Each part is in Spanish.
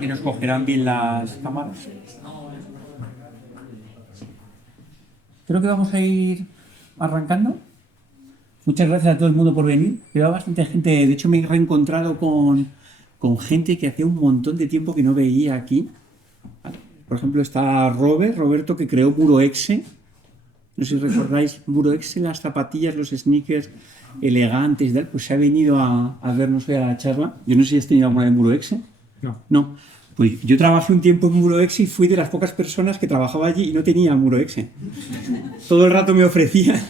Que nos cogerán bien las cámaras. Creo que vamos a ir arrancando. Muchas gracias a todo el mundo por venir. Veo bastante gente. De hecho, me he reencontrado con gente que hacía un montón de tiempo que no veía aquí. Por ejemplo, está Roberto, que creó Muroexe. No sé si recordáis, Muroexe, las zapatillas, los sneakers elegantes y tal. Pues se ha venido a vernos hoy a la charla. Yo no sé si has tenido alguna de Muroexe. No. Pues yo trabajé un tiempo en Muroexe y fui de las pocas personas que trabajaba allí y no tenía Muroexe. Todo el rato me ofrecían.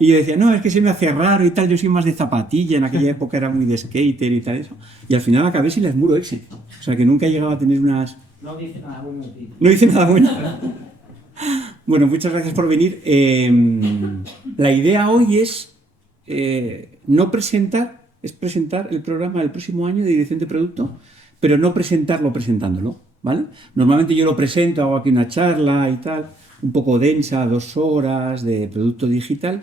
Y yo decía, no, es que se me hace raro y tal, yo soy más de zapatilla, en aquella época era muy de skater y tal eso. Y al final acabé sin las Muroexe. O sea que nunca he llegado a tener unas... No dice nada bueno de ti. No dice nada bueno. Bueno, muchas gracias por venir. La idea hoy es no presentar, es presentar el programa del próximo año de dirección de producto, pero no presentarlo presentándolo, ¿vale? Normalmente yo lo presento, hago aquí una charla y tal, un poco densa, 2 horas de producto digital,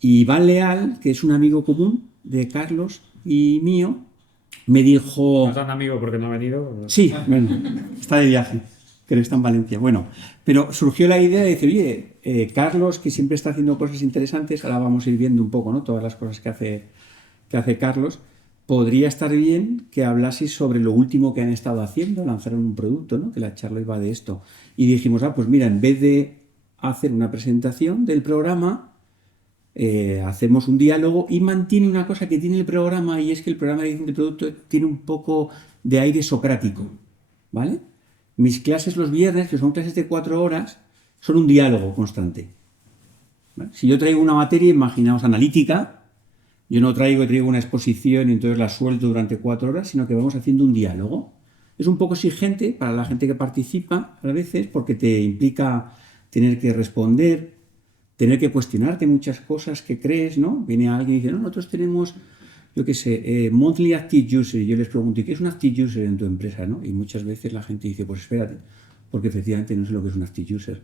y Iván Leal, que es un amigo común de Carlos y mío, me dijo... No es tan amigo porque no ha venido. Sí, bueno, está de viaje, creo que está en Valencia. Bueno, pero surgió la idea de decir, oye, Carlos, que siempre está haciendo cosas interesantes, ahora vamos a ir viendo un poco, ¿no? Todas las cosas que hace Carlos, podría estar bien que hablaseis sobre lo último que han estado haciendo, lanzaron un producto, ¿no? Que la charla iba de esto. Y dijimos, pues mira, en vez de hacer una presentación del programa, hacemos un diálogo y mantiene una cosa que tiene el programa, y es que el programa de edición de producto tiene un poco de aire socrático, ¿vale? Mis clases los viernes, que son clases de 4 horas, son un diálogo constante, ¿vale? Si yo traigo una materia, imaginaos analítica, yo no traigo una exposición y entonces la suelto durante 4 horas, sino que vamos haciendo un diálogo. Es un poco exigente para la gente que participa a veces porque te implica tener que responder, tener que cuestionarte muchas cosas que crees, ¿no? Viene alguien y dice, no, nosotros tenemos, yo qué sé, Monthly Active User. Y yo les pregunto, ¿y qué es un Active User en tu empresa, no? Y muchas veces la gente dice, pues espérate, porque efectivamente no sé lo que es un Active User.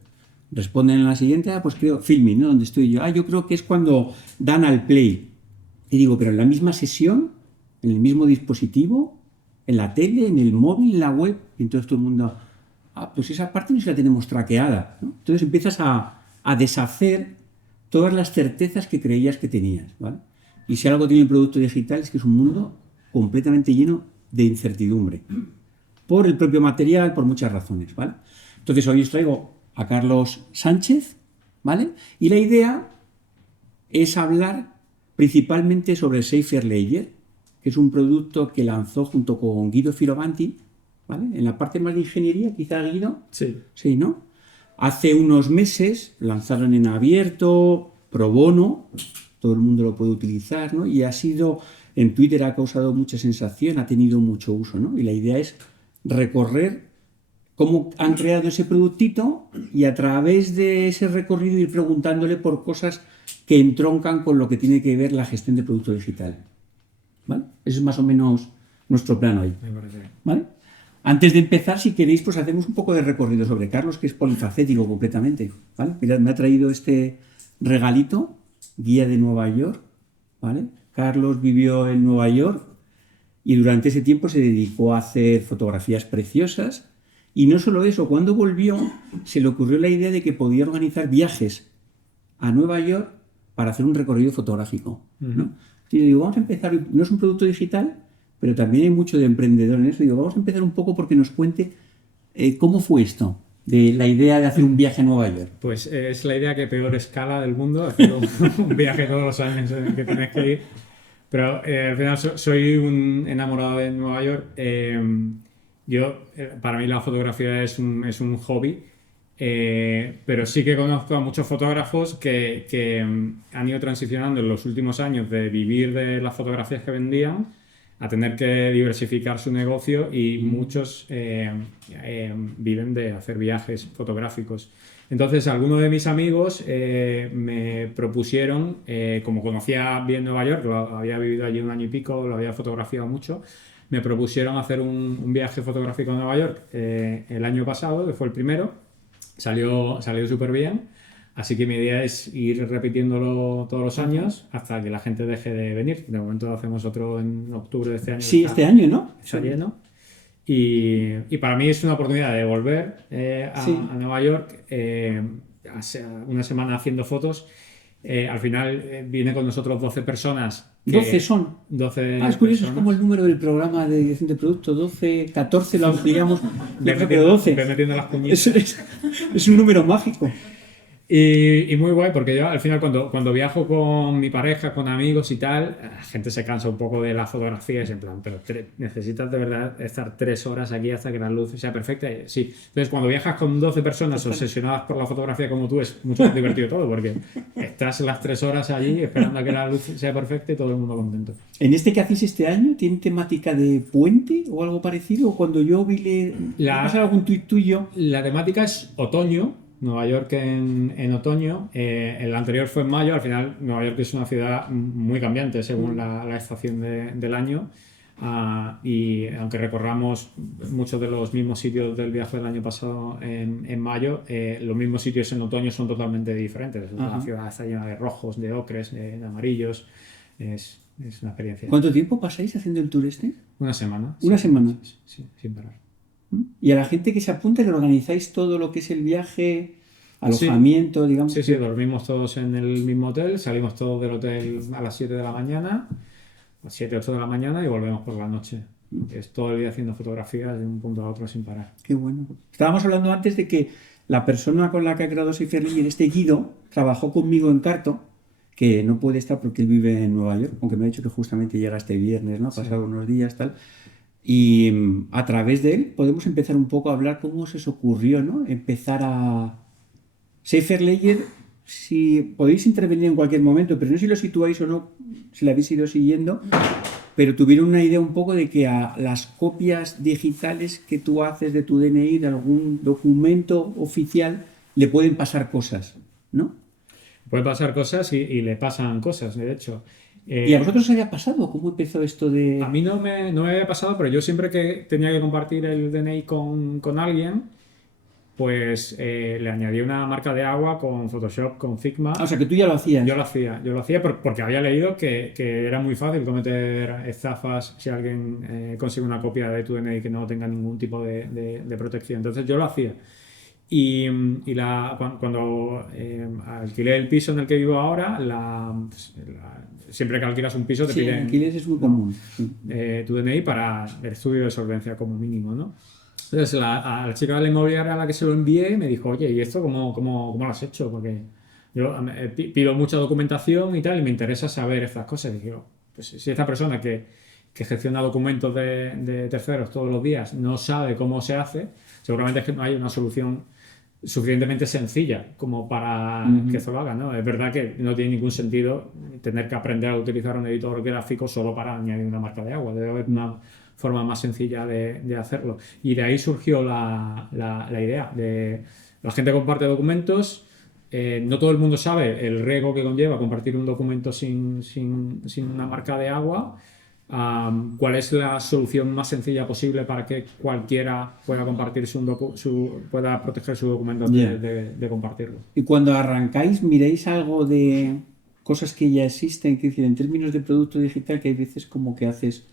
Responden en la siguiente, pues creo, Filming, ¿no? Donde estoy yo. Yo creo que es cuando dan al play. Y digo, pero en la misma sesión, en el mismo dispositivo, en la tele, en el móvil, en la web. Y entonces todo el mundo, pues esa parte no se la tenemos traqueada, ¿no? Entonces empiezas a deshacer todas las certezas que creías que tenías, ¿vale? Y si algo tiene el producto digital es que es un mundo completamente lleno de incertidumbre, por el propio material, por muchas razones, ¿vale? Entonces hoy os traigo a Carlos Sánchez, ¿vale? Y la idea es hablar principalmente sobre Safer Layer, que es un producto que lanzó junto con Guido Fioravanti, ¿vale? En la parte más de ingeniería, quizá Guido. Sí, ¿no? Hace unos meses lanzaron en abierto, pro bono, todo el mundo lo puede utilizar, ¿no? Y ha sido, en Twitter ha causado mucha sensación, ha tenido mucho uso, ¿no? Y la idea es recorrer cómo han creado ese productito y a través de ese recorrido ir preguntándole por cosas que entroncan con lo que tiene que ver la gestión de producto digital, ¿vale? Ese es más o menos nuestro plan hoy, ¿vale? Antes de empezar, si queréis, pues hacemos un poco de recorrido sobre Carlos, que es polifacético completamente, ¿vale? Mirad, me ha traído este regalito, guía de Nueva York, ¿vale? Carlos vivió en Nueva York y durante ese tiempo se dedicó a hacer fotografías preciosas. Y no solo eso, cuando volvió se le ocurrió la idea de que podía organizar viajes a Nueva York para hacer un recorrido fotográfico, ¿no? Y digo, vamos a empezar, no es un producto digital, pero también hay mucho de emprendedor en eso. Digo, vamos a empezar un poco porque nos cuente cómo fue esto, de la idea de hacer un viaje a Nueva York. Pues es la idea que peor escala del mundo, hacer un viaje todos los años en el que tienes que ir. Pero al final soy un enamorado de Nueva York. Para mí la fotografía es un hobby, pero sí que conozco a muchos fotógrafos que han ido transicionando en los últimos años de vivir de las fotografías que vendían a tener que diversificar su negocio, y muchos viven de hacer viajes fotográficos. Entonces, algunos de mis amigos me propusieron, como conocía bien Nueva York, había vivido allí 1 año y pico, lo había fotografiado mucho, me propusieron hacer un viaje fotográfico a Nueva York el año pasado, que fue el primero. Salió súper bien. Así que mi idea es ir repitiéndolo todos los años hasta que la gente deje de venir. De momento hacemos otro en octubre de este año. Sí, este año, ¿no? Está lleno. Y para mí es una oportunidad de volver Sí. a Nueva York, una semana haciendo fotos. Al final viene con nosotros 12 personas. 12 son. 12 Es curioso, es personas. como el número del programa de edición de producto, 12, 14 lo ampliamos, Ve pero 12. metiendo las cuñitas. Es un número mágico. Y muy guay, porque yo al final cuando viajo con mi pareja, con amigos y tal, la gente se cansa un poco de la fotografía, es en plan, pero necesitas de verdad estar 3 horas aquí hasta que la luz sea perfecta. Sí. Entonces cuando viajas con 12 personas obsesionadas por la fotografía como tú, es mucho más divertido todo, porque estás las 3 horas allí esperando a que la luz sea perfecta y todo el mundo contento. ¿En este que hacéis este año tiene temática de puente o algo parecido? O cuando yo vi pasar algún tuit tuyo. La temática es otoño. Nueva York en otoño, el anterior fue en mayo. Al final Nueva York es una ciudad muy cambiante según la estación del año, y aunque recorramos muchos de los mismos sitios del viaje del año pasado en mayo, los mismos sitios en otoño son totalmente diferentes. La ciudad está llena de rojos, de ocres, de amarillos. Es una experiencia. ¿Cuánto tiempo pasáis haciendo el tour este? Una semana. Una semana. Sí, sin parar. Y a la gente que se apunte le organizáis todo lo que es el viaje, alojamiento, digamos. Sí, dormimos todos en el mismo hotel, salimos todos del hotel a las 7 de la mañana, a las 7, 8 de la mañana y volvemos por la noche. Es todo el día haciendo fotografías de un punto a otro sin parar. Qué bueno. Estábamos hablando antes de que la persona con la que ha creado Safer Ledger, este Guido, trabajó conmigo en Carto, que no puede estar porque él vive en Nueva York, aunque me ha dicho que justamente llega este viernes, ¿no? Ha pasado unos días, tal. Y a través de él podemos empezar un poco a hablar cómo se os ocurrió, ¿no? Empezar a... Safer Ledger, si podéis intervenir en cualquier momento, pero no sé si lo situáis o no, si lo habéis ido siguiendo, pero tuvieron una idea un poco de que a las copias digitales que tú haces de tu DNI, de algún documento oficial, le pueden pasar cosas, ¿no? Pueden pasar cosas y le pasan cosas, de hecho. ¿Y a vosotros os había pasado? ¿Cómo empezó esto de...? A mí no me había pasado, pero yo siempre que tenía que compartir el DNI con alguien, pues le añadí una marca de agua con Photoshop, con Figma. O sea, que tú ya lo hacías. Yo lo hacía porque había leído que era muy fácil cometer estafas si alguien consigue una copia de tu DNI que no tenga ningún tipo de protección. Entonces yo lo hacía. Y cuando alquilé el piso en el que vivo ahora, siempre que alquilas un piso te Sí, piden alquileres es muy común. tu DNI para el estudio de solvencia como mínimo, ¿no? Entonces a la chica de la inmobiliaria a la que se lo envié me dijo, oye, ¿y esto cómo lo has hecho? Porque yo pido mucha documentación y tal y me interesa saber estas cosas. Y digo, pues si esta persona que gestiona documentos de terceros todos los días no sabe cómo se hace, seguramente es que no hay una solución suficientemente sencilla como para que eso lo haga, ¿no? Es verdad que no tiene ningún sentido tener que aprender a utilizar un editor gráfico solo para añadir una marca de agua. Debe haber una forma más sencilla de hacerlo. Y de ahí surgió la idea de la gente comparte documentos. No todo el mundo sabe el riesgo que conlleva compartir un documento sin una marca de agua. ¿Cuál es la solución más sencilla posible para que cualquiera pueda compartir pueda proteger su documento de compartirlo? Y cuando arrancáis, miráis algo de cosas que ya existen, que decir, en términos de producto digital, que hay veces como que haces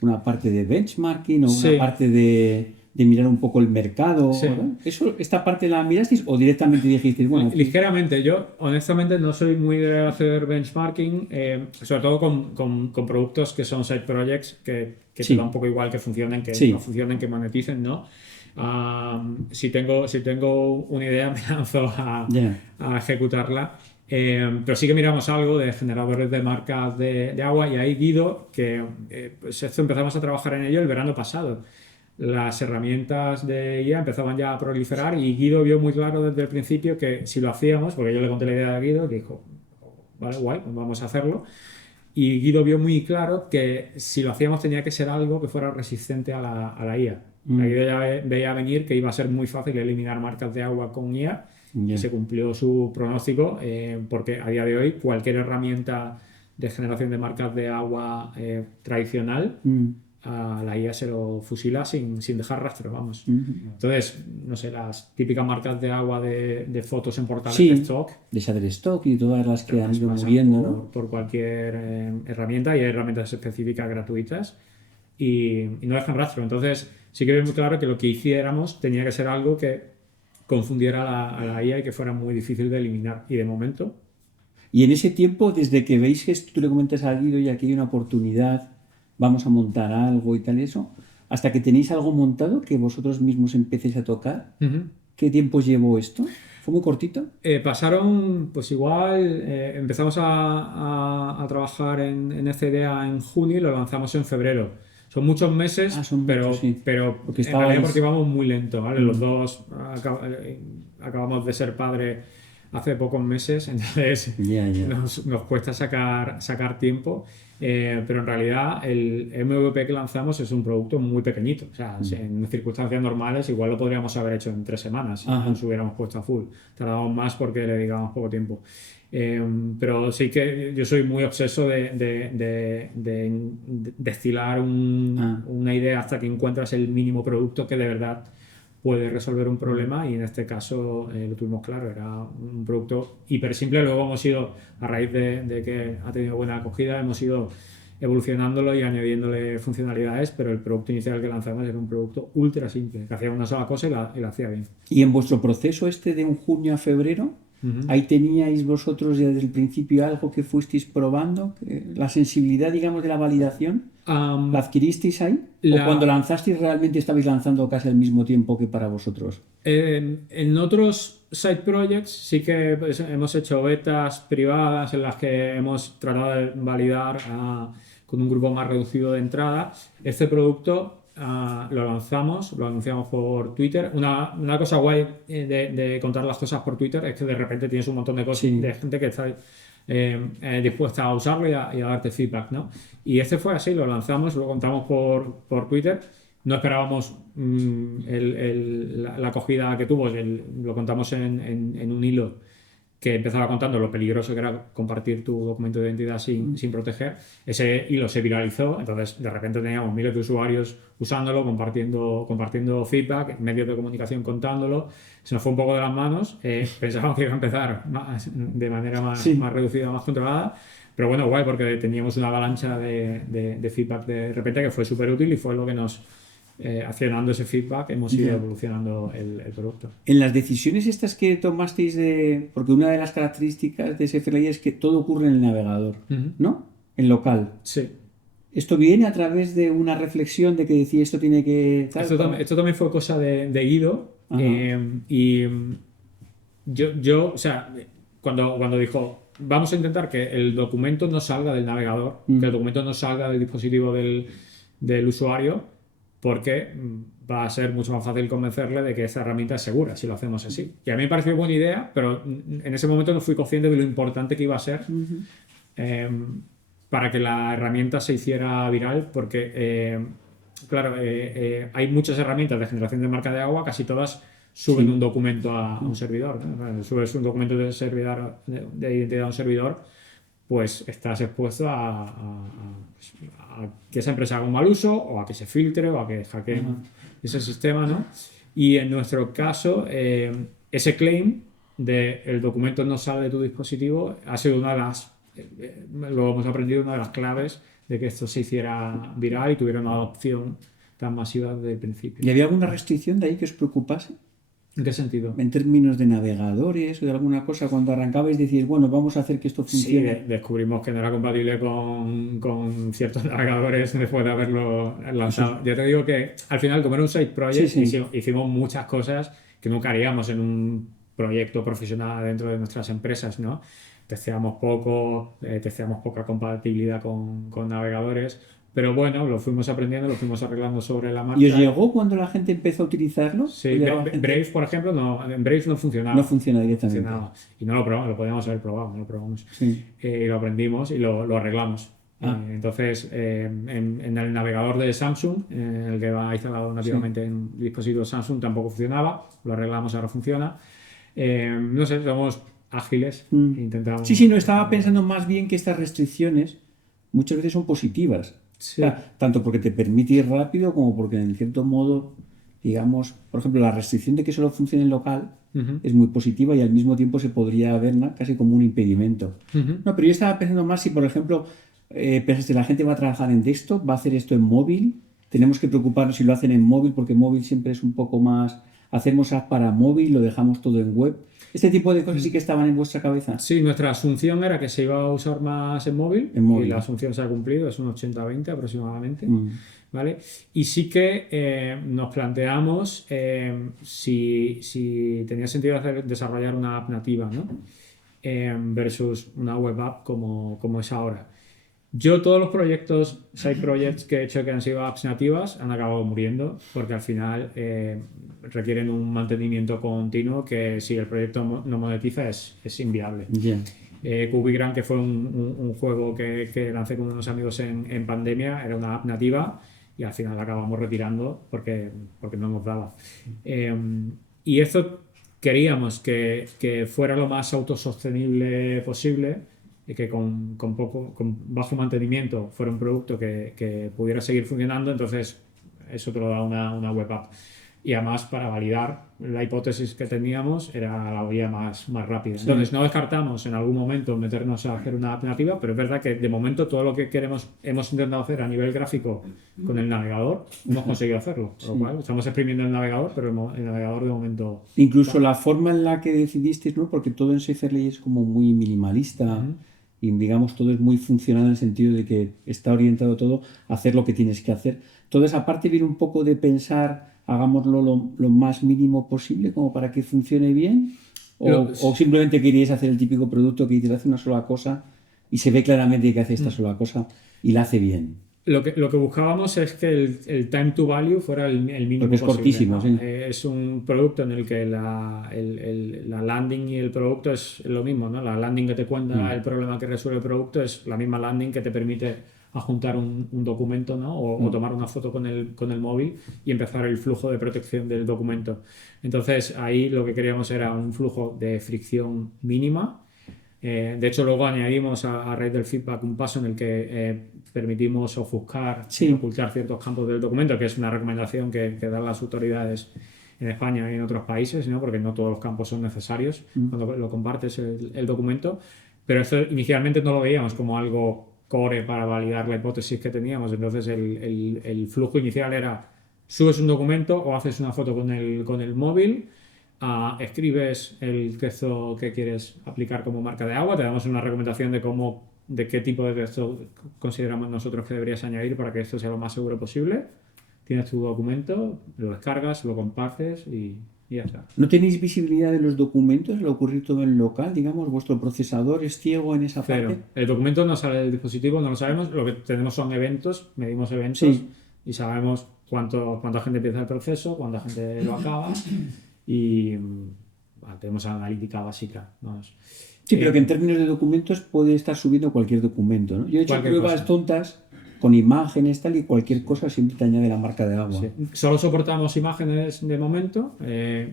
una parte de benchmarking o una parte de mirar un poco el mercado. Sí. ¿Esta parte la mirasteis o directamente dijisteis, bueno? Ligeramente. Yo, honestamente, no soy muy de hacer benchmarking, sobre todo con productos que son side projects, que te da un poco igual que funcionen, que no funcionen, que moneticen, ¿no? Si tengo una idea, me lanzo a ejecutarla. Pero sí que miramos algo de generadores de marcas de agua, y ahí Guido, que pues esto empezamos a trabajar en ello el verano pasado. Las herramientas de IA empezaban ya a proliferar y Guido vio muy claro desde el principio que si lo hacíamos, porque yo le conté la idea a Guido, que dijo, vale, guay, pues vamos a hacerlo. Y Guido vio muy claro que si lo hacíamos tenía que ser algo que fuera resistente a la IA. Guido ya veía venir que iba a ser muy fácil eliminar marcas de agua con IA. Y se cumplió su pronóstico, porque a día de hoy cualquier herramienta de generación de marcas de agua tradicional la IA se lo fusila sin dejar rastro, vamos. Entonces, no sé, las típicas marcas de agua de fotos en portales Sí, de stock, de Shutterstock y todas las que han las ido pasan muriendo, ¿no? por cualquier herramienta, y hay herramientas específicas gratuitas y no dejan rastro. Entonces, sí que veo muy claro que lo que hiciéramos tenía que ser algo que confundiera a la IA y que fuera muy difícil de eliminar. Y de momento, Y en ese tiempo, desde que veis que tú le comentas a Guido y aquí hay una oportunidad, vamos a montar algo y tal y eso, hasta que tenéis algo montado que vosotros mismos empecéis a tocar, ¿qué tiempo llevó esto? ¿Fue muy cortito? pasaron, pues igual, empezamos a trabajar en esta idea en junio y lo lanzamos en febrero. Son muchos Ah, meses, son muchos, sí. pero Porque en realidad porque estabais... íbamos muy lento, ¿vale? Los dos acabamos de ser padres hace pocos meses, entonces Ya, ya. nos cuesta sacar tiempo, pero en realidad el MVP que lanzamos es un producto muy pequeñito. O sea, en circunstancias normales igual lo podríamos haber hecho en 3 semanas si Ajá. nos hubiéramos puesto a full. Tardamos más porque le dedicamos poco tiempo. Pero sí que yo soy muy obseso de destilar Ah. una idea hasta que encuentras el mínimo producto que de verdad puede resolver un problema, y en este caso lo tuvimos claro, era un producto hiper simple. Luego hemos ido, a raíz de que ha tenido buena acogida, hemos ido evolucionándolo y añadiéndole funcionalidades, pero el producto inicial que lanzamos era un producto ultra simple, que hacía una sola cosa y la hacía bien. Y en vuestro proceso este de un junio a febrero, ahí teníais vosotros ya desde el principio algo que fuisteis probando, la sensibilidad, digamos, de la validación, ¿la adquiristeis ahí? ¿O cuando lanzasteis realmente estabais lanzando casi al mismo tiempo que para vosotros? En otros side projects sí que pues, hemos hecho betas privadas en las que hemos tratado de validar con un grupo más reducido de entrada. Este producto lo lanzamos, lo anunciamos por Twitter. Una cosa guay de contar las cosas por Twitter es que de repente tienes un montón de cosas, Sí. de gente que está dispuesta a usarlo y a darte feedback, ¿no? Y este fue así, lo lanzamos, lo contamos por Twitter. No esperábamos la acogida que tuvo. Lo contamos en un hilo que empezaba contando lo peligroso que era compartir tu documento de identidad sin proteger. Ese hilo se viralizó, entonces de repente teníamos miles de usuarios usándolo, compartiendo feedback, medios de comunicación contándolo. Se nos fue un poco de las manos. Pensábamos que iba a empezar de manera más reducida, más controlada. Pero bueno, guay, porque teníamos una avalancha de feedback de repente que fue súper útil y fue lo que nos, accionando ese feedback, hemos ido evolucionando el producto. En las decisiones estas que tomasteis porque una de las características de SFLI es que todo ocurre en el navegador, ¿no? En local. Sí. ¿Esto viene a través de una reflexión de que decía esto tiene que... Esto también fue cosa de Guido. Y yo, o sea, cuando dijo, vamos a intentar que el documento no salga del navegador, que el documento no salga del dispositivo del usuario, porque va a ser mucho más fácil convencerle de que esta herramienta es segura si lo hacemos así. Y a mí me pareció buena idea, pero en ese momento no fui consciente de lo importante que iba a ser para que la herramienta se hiciera viral, porque, claro, hay muchas herramientas de generación de marca de agua, casi todas suben un documento a un servidor, ¿no? Subes un documento de identidad a un servidor, pues estás expuesto a que esa empresa haga un mal uso, o a que se filtre, o a que hackeen ese sistema, ¿no? Y en nuestro caso, ese claim de el documento no sale de tu dispositivo ha sido una de las, lo hemos aprendido, una de las claves de que esto se hiciera viral y tuviera una adopción tan masiva desde el principio. ¿Y había alguna restricción de ahí que os preocupase? ¿En qué sentido? En términos de navegadores o de alguna cosa, cuando arrancabais decís, bueno, vamos a hacer que esto funcione. Sí, descubrimos que no era compatible con ciertos navegadores después de haberlo lanzado. Yo te digo que al final, como era un side project, hicimos muchas cosas que nunca haríamos en un proyecto profesional dentro de nuestras empresas, ¿no? Testeamos poco, testeamos poca compatibilidad con navegadores. Pero bueno, lo fuimos aprendiendo, lo fuimos arreglando sobre la marcha. ¿Y os llegó cuando la gente empezó a utilizarlo? Sí, Brave, por ejemplo, en Brave no funcionaba. No funciona directamente. Y no lo probamos, lo podíamos haber probado, no lo probamos. Sí. Lo aprendimos y lo arreglamos. Entonces, en el navegador de Samsung, el que va instalado nativamente en dispositivos Samsung, tampoco funcionaba. Lo arreglamos, ahora funciona. No sé, somos ágiles. Intentamos... Sí, no, estaba pensando más bien que estas restricciones muchas veces son positivas. Sí. O sea, tanto porque te permite ir rápido como porque en cierto modo, digamos, por ejemplo, la restricción de que solo funcione en local Ujú, es muy positiva y al mismo tiempo se podría ver, ¿no?, casi como un impedimento. ujú. No, pero yo estaba pensando más si, por ejemplo, pensaste, la gente va a trabajar en desktop, va a hacer esto en móvil, tenemos que preocuparnos si lo hacen en móvil, porque móvil siempre es un poco más, hacemos app para móvil, lo dejamos todo en web. Este tipo de cosas sí que estaban en vuestra cabeza. Sí, nuestra asunción era que se iba a usar más en móvil En y móvil. la asunción se ha cumplido, es un 80-20 aproximadamente. Mm. ¿Vale? Y sí que nos planteamos si tenía sentido desarrollar una app nativa, ¿no? Versus una web app como es ahora. Yo todos los proyectos, side projects que he hecho que han sido apps nativas han acabado muriendo porque al final requieren un mantenimiento continuo que si el proyecto no monetiza es inviable. Yeah. Cubigram, que fue un juego que lancé con unos amigos en pandemia, era una app nativa y al final la acabamos retirando porque no nos daba. Y esto queríamos que fuera lo más autosostenible posible y que con bajo mantenimiento fuera un producto que pudiera seguir funcionando, entonces eso te lo da una web app. Y además para validar la hipótesis que teníamos era la vía más rápida. Entonces no descartamos en algún momento meternos a hacer una app nativa, pero es verdad que de momento todo lo que hemos intentado hacer a nivel gráfico con el navegador, hemos conseguido hacerlo. Por lo cual estamos exprimiendo el navegador, pero el navegador de momento... Incluso la forma en la que decidisteis, ¿no? Porque todo en Saferley es como muy minimalista y digamos todo es muy funcional en el sentido de que está orientado todo a hacer lo que tienes que hacer. Toda esa parte viene un poco de pensar, hagámoslo lo más mínimo posible como para que funcione bien, o simplemente queríais hacer el típico producto que dices, hace una sola cosa y se ve claramente que hace esta sola cosa y la hace bien. Lo que buscábamos es que el time to value fuera el mínimo Porque es posible, cortísimo, ¿no? sí. Es un producto en el que la landing y el producto es lo mismo, ¿no? La landing que te cuenta el problema que resuelve el producto es la misma landing que te permite adjuntar un documento, ¿no? O tomar una foto con el móvil y empezar el flujo de protección del documento. Entonces ahí lo que queríamos era un flujo de fricción mínima. De hecho, luego añadimos a raíz del feedback un paso en el que permitimos ofuscar y ocultar ciertos campos del documento, que es una recomendación que dan las autoridades en España y en otros países, ¿no? Porque no todos los campos son necesarios cuando lo compartes el documento. Pero esto inicialmente no lo veíamos como algo core para validar la hipótesis que teníamos. Entonces, el flujo inicial era: subes un documento o haces una foto con el móvil. Escribes el texto que quieres aplicar como marca de agua, te damos una recomendación de qué tipo de texto consideramos nosotros que deberías añadir para que esto sea lo más seguro posible. Tienes tu documento, lo descargas, lo compartes y ya está. ¿No tenéis visibilidad de los documentos? ¿Lo ocurre todo en local? Digamos, ¿vuestro procesador es ciego en esa Cero. parte? El documento no sale del dispositivo, no lo sabemos. Lo que tenemos son eventos, medimos eventos y sabemos cuánta gente empieza el proceso, cuánta gente lo acaba y tenemos analítica básica. Sí, pero que en términos de documentos puede estar subiendo cualquier documento, ¿no? Yo he hecho pruebas tontas con imágenes, tal, y cualquier cosa siempre te añade la marca de agua. Sí. Solo soportamos imágenes de momento.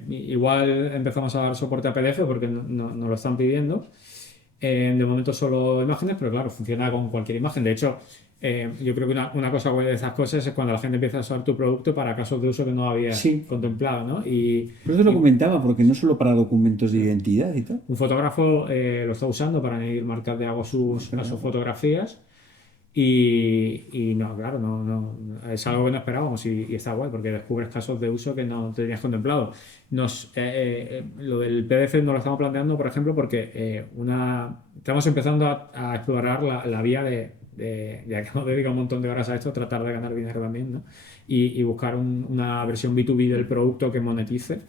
Igual empezamos a dar soporte a PDF porque no lo están pidiendo. De momento solo imágenes, pero claro, funciona con cualquier imagen. De hecho, yo creo que una cosa buena de esas cosas es cuando la gente empieza a usar tu producto para casos de uso que no había contemplado, ¿no? Por eso lo comentaba, porque no solo para documentos de identidad y tal. Un fotógrafo lo está usando para añadir marcas de agua a sus fotografías. Y no, claro, no, es algo que no esperábamos y está guay porque descubres casos de uso que no tenías contemplado. Lo del PDF no lo estamos planteando, por ejemplo, porque estamos empezando a explorar la vía ya que hemos dedicado un montón de horas a esto, tratar de ganar dinero también, ¿no? Y buscar una versión B2B del producto que monetice.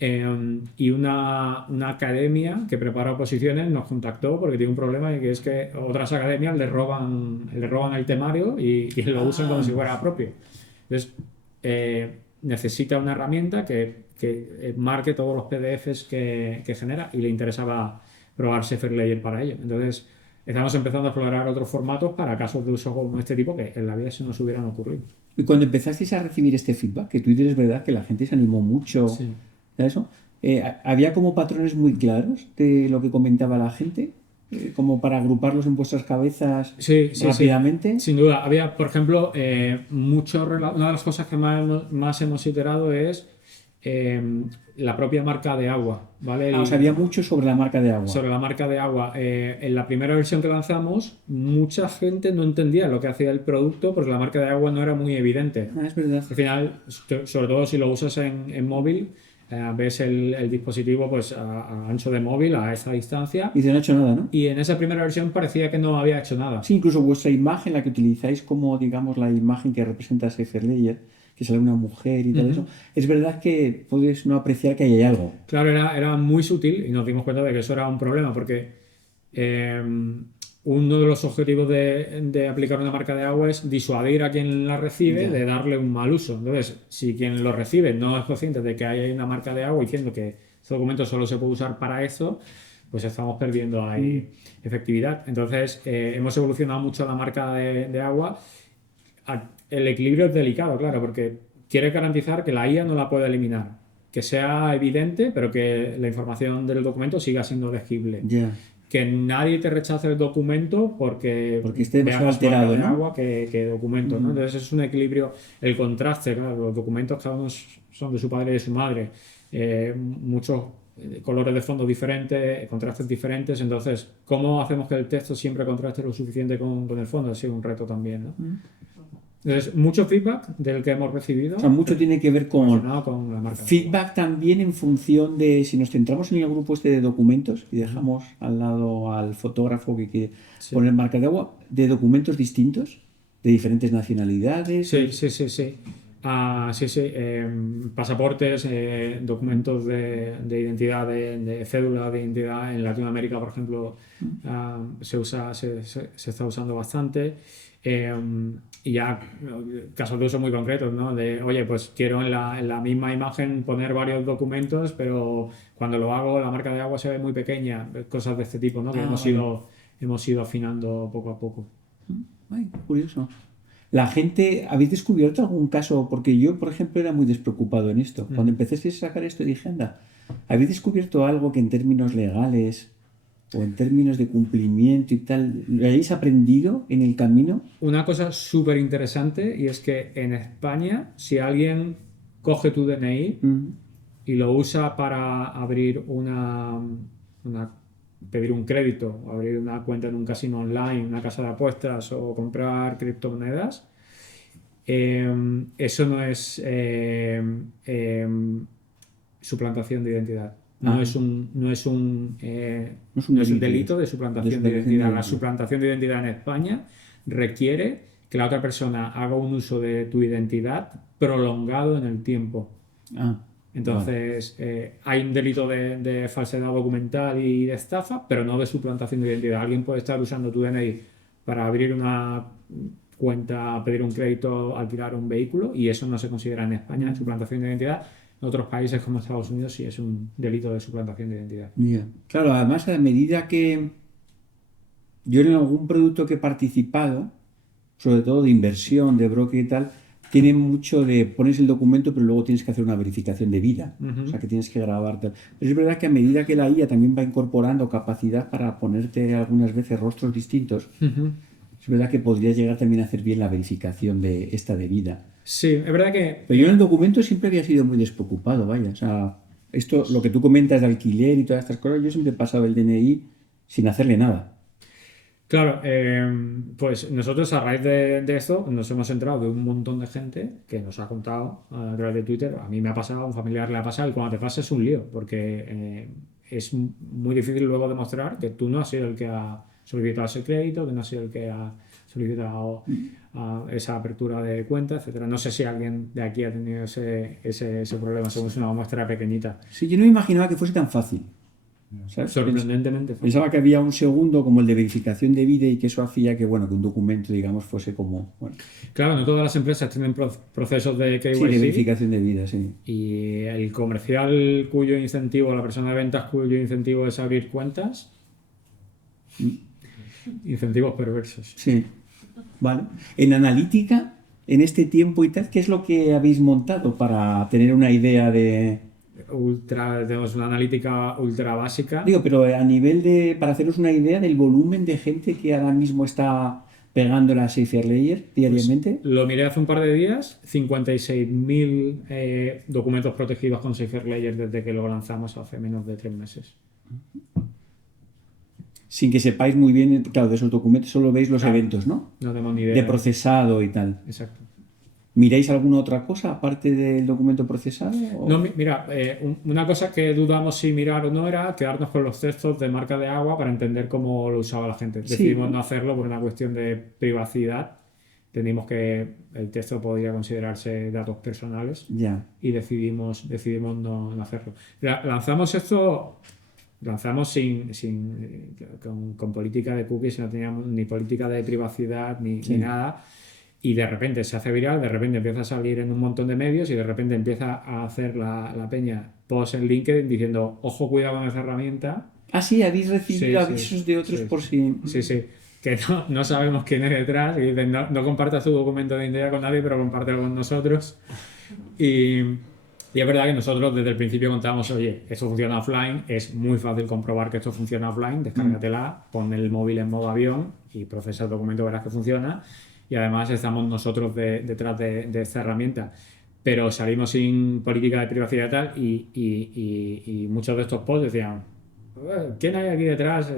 Y una academia que prepara oposiciones nos contactó porque tiene un problema y que es que otras academias le roban el temario y lo usan como si fuera propio. Entonces, necesita una herramienta que marque todos los PDFs que genera y le interesaba probar Saferlayer para ello. Entonces, estamos empezando a explorar otros formatos para casos de uso como este tipo que en la vida se nos hubieran ocurrido. Y cuando empezasteis a recibir este feedback, que Twitter es verdad que la gente se animó mucho... Sí. Eso, había como patrones muy claros de lo que comentaba la gente. como para agruparlos en vuestras cabezas Sí, rápidamente? sí. Sin duda. Había, por ejemplo, una de las cosas que más hemos iterado es eh, la propia marca de agua, ¿vale? O sea, había mucho sobre la marca de agua. Sobre la marca de agua. En la primera versión que lanzamos, mucha gente no entendía lo que hacía el producto porque la marca de agua no era muy evidente. Es verdad. Al final, sobre todo si lo usas en móvil, ves el dispositivo pues a ancho de móvil, a esa distancia. Y no ha hecho nada, ¿no? Y en esa primera versión parecía que no había hecho nada. Sí, incluso vuestra imagen, la que utilizáis como, digamos, la imagen que representa a Cypher Layer, que sale una mujer y todo eso, es verdad que puedes no apreciar que hay algo. Claro, era muy sutil y nos dimos cuenta de que eso era un problema porque uno de los objetivos de aplicar una marca de agua es disuadir a quien la recibe de darle un mal uso. Entonces, si quien lo recibe no es consciente de que hay una marca de agua diciendo que este documento solo se puede usar para eso, pues estamos perdiendo ahí efectividad. Entonces, hemos evolucionado mucho la marca de agua. El equilibrio es delicado, claro, porque quiere garantizar que la IA no la pueda eliminar, que sea evidente, pero que la información del documento siga siendo legible. Ya. Que nadie te rechace el documento porque esté veas demasiado más alterado, marca de ¿no? agua que documento, ¿no? Entonces es un equilibrio, el contraste, claro, los documentos cada uno son de su padre y de su madre, muchos colores de fondo diferentes, contrastes diferentes, entonces, ¿cómo hacemos que el texto siempre contraste lo suficiente con el fondo? Ha sido un reto también, ¿no? Entonces, mucho feedback del que hemos recibido. O sea, mucho tiene que ver con la marca. Feedback también en función de, si nos centramos en el grupo este de documentos y dejamos al lado al fotógrafo que quiere poner marca de agua, de documentos distintos, de diferentes nacionalidades. Sí. Pasaportes, documentos de identidad, de cédula de identidad. En Latinoamérica, por ejemplo, se está usando bastante. Y ya casos de uso muy concretos, ¿no? De, oye, pues quiero en la misma imagen poner varios documentos, pero cuando lo hago la marca de agua se ve muy pequeña, cosas de este tipo, ¿no? Que hemos ido afinando poco a poco. Ay, curioso. La gente, ¿habéis descubierto algún caso? Porque yo, por ejemplo, era muy despreocupado en esto. Cuando empecé a sacar esto dije, anda, ¿habéis descubierto algo que en términos legales o en términos de cumplimiento y tal, lo hayáis aprendido en el camino? Una cosa súper interesante y es que en España, si alguien coge tu DNI y lo usa para abrir pedir un crédito, o abrir una cuenta en un casino online, una casa de apuestas o comprar criptomonedas, eso no es suplantación de identidad. No es un delito de suplantación de identidad. La suplantación de identidad en España requiere que la otra persona haga un uso de tu identidad prolongado en el tiempo. Entonces, hay un delito de falsedad documental y de estafa, pero no de suplantación de identidad. Alguien puede estar usando tu DNI para abrir una cuenta, pedir un crédito, alquilar un vehículo, y eso no se considera en España suplantación de identidad. En otros países como Estados Unidos sí es un delito de suplantación de identidad. Claro, además a medida que yo en algún producto que he participado, sobre todo de inversión, de broker y tal, tiene mucho de pones el documento pero luego tienes que hacer una verificación de vida, o sea que tienes que grabarte. Pero es verdad que a medida que la IA también va incorporando capacidad para ponerte algunas veces rostros distintos, es verdad que podría llegar también a hacer bien la verificación de esta de vida. Sí, es verdad que... Pero yo en el documento siempre había sido muy despreocupado, vaya. O sea, esto, lo que tú comentas de alquiler y todas estas cosas, yo siempre he pasado el DNI sin hacerle nada. Claro, pues nosotros a raíz de esto nos hemos enterado de un montón de gente que nos ha contado a través de Twitter. A mí me ha pasado, a un familiar le ha pasado, y cuando te pasa es un lío, porque es muy difícil luego demostrar que tú no has sido el que ha solicitado ese crédito, que no has sido el que ha solicitado esa apertura de cuenta, etcétera. No sé si alguien de aquí ha tenido ese problema, según es una muestra pequeñita. Sí, yo no me imaginaba que fuese tan fácil, ¿sabes? Sorprendentemente fácil. Pensaba que había un segundo como el de verificación de vida y que eso hacía que, bueno, que un documento, digamos, fuese como... Bueno. Claro, no todas las empresas tienen procesos de KYC. Sí, de verificación de vida, sí. Y el comercial cuyo incentivo, la persona de ventas cuyo incentivo es abrir cuentas, incentivos perversos. Sí, vale. En analítica, en este tiempo y tal, ¿qué es lo que habéis montado para tener una idea de tenemos una analítica ultra básica. Digo, pero a nivel de, para haceros una idea del volumen de gente que ahora mismo está pegando la SaferLayer diariamente. Lo miré hace un par de días, 56.000 documentos protegidos con SaferLayer desde que lo lanzamos hace menos de 3 meses. Sin que sepáis muy bien, claro, de esos documentos solo veis los eventos, ¿no? No tengo ni idea. De procesado y tal. Exacto. ¿Miráis alguna otra cosa aparte del documento procesado? ¿O? No, mira, una cosa que dudamos si mirar o no era quedarnos con los textos de marca de agua para entender cómo lo usaba la gente. Decidimos no hacerlo por una cuestión de privacidad. Entendimos que el texto podría considerarse datos personales y decidimos no hacerlo. Lanzamos esto, con política de cookies, no teníamos ni política de privacidad ni nada. Y de repente se hace viral, de repente empieza a salir en un montón de medios y de repente empieza a hacer la peña post en LinkedIn diciendo, ojo, cuidado con esa herramienta. Ah, sí, habéis recibido avisos de otros por si... Sí, que no sabemos quién es detrás y dicen, no compartas tu documento de identidad con nadie, pero compártelo con nosotros. Y es verdad que nosotros desde el principio contábamos, oye, esto funciona offline, es muy fácil comprobar que esto funciona offline, descárgatela, pon el móvil en modo avión y procesa el documento, verás que funciona. Y además estamos nosotros detrás de esta herramienta. Pero salimos sin política de privacidad y tal, y muchos de estos posts decían, ¿quién hay aquí detrás?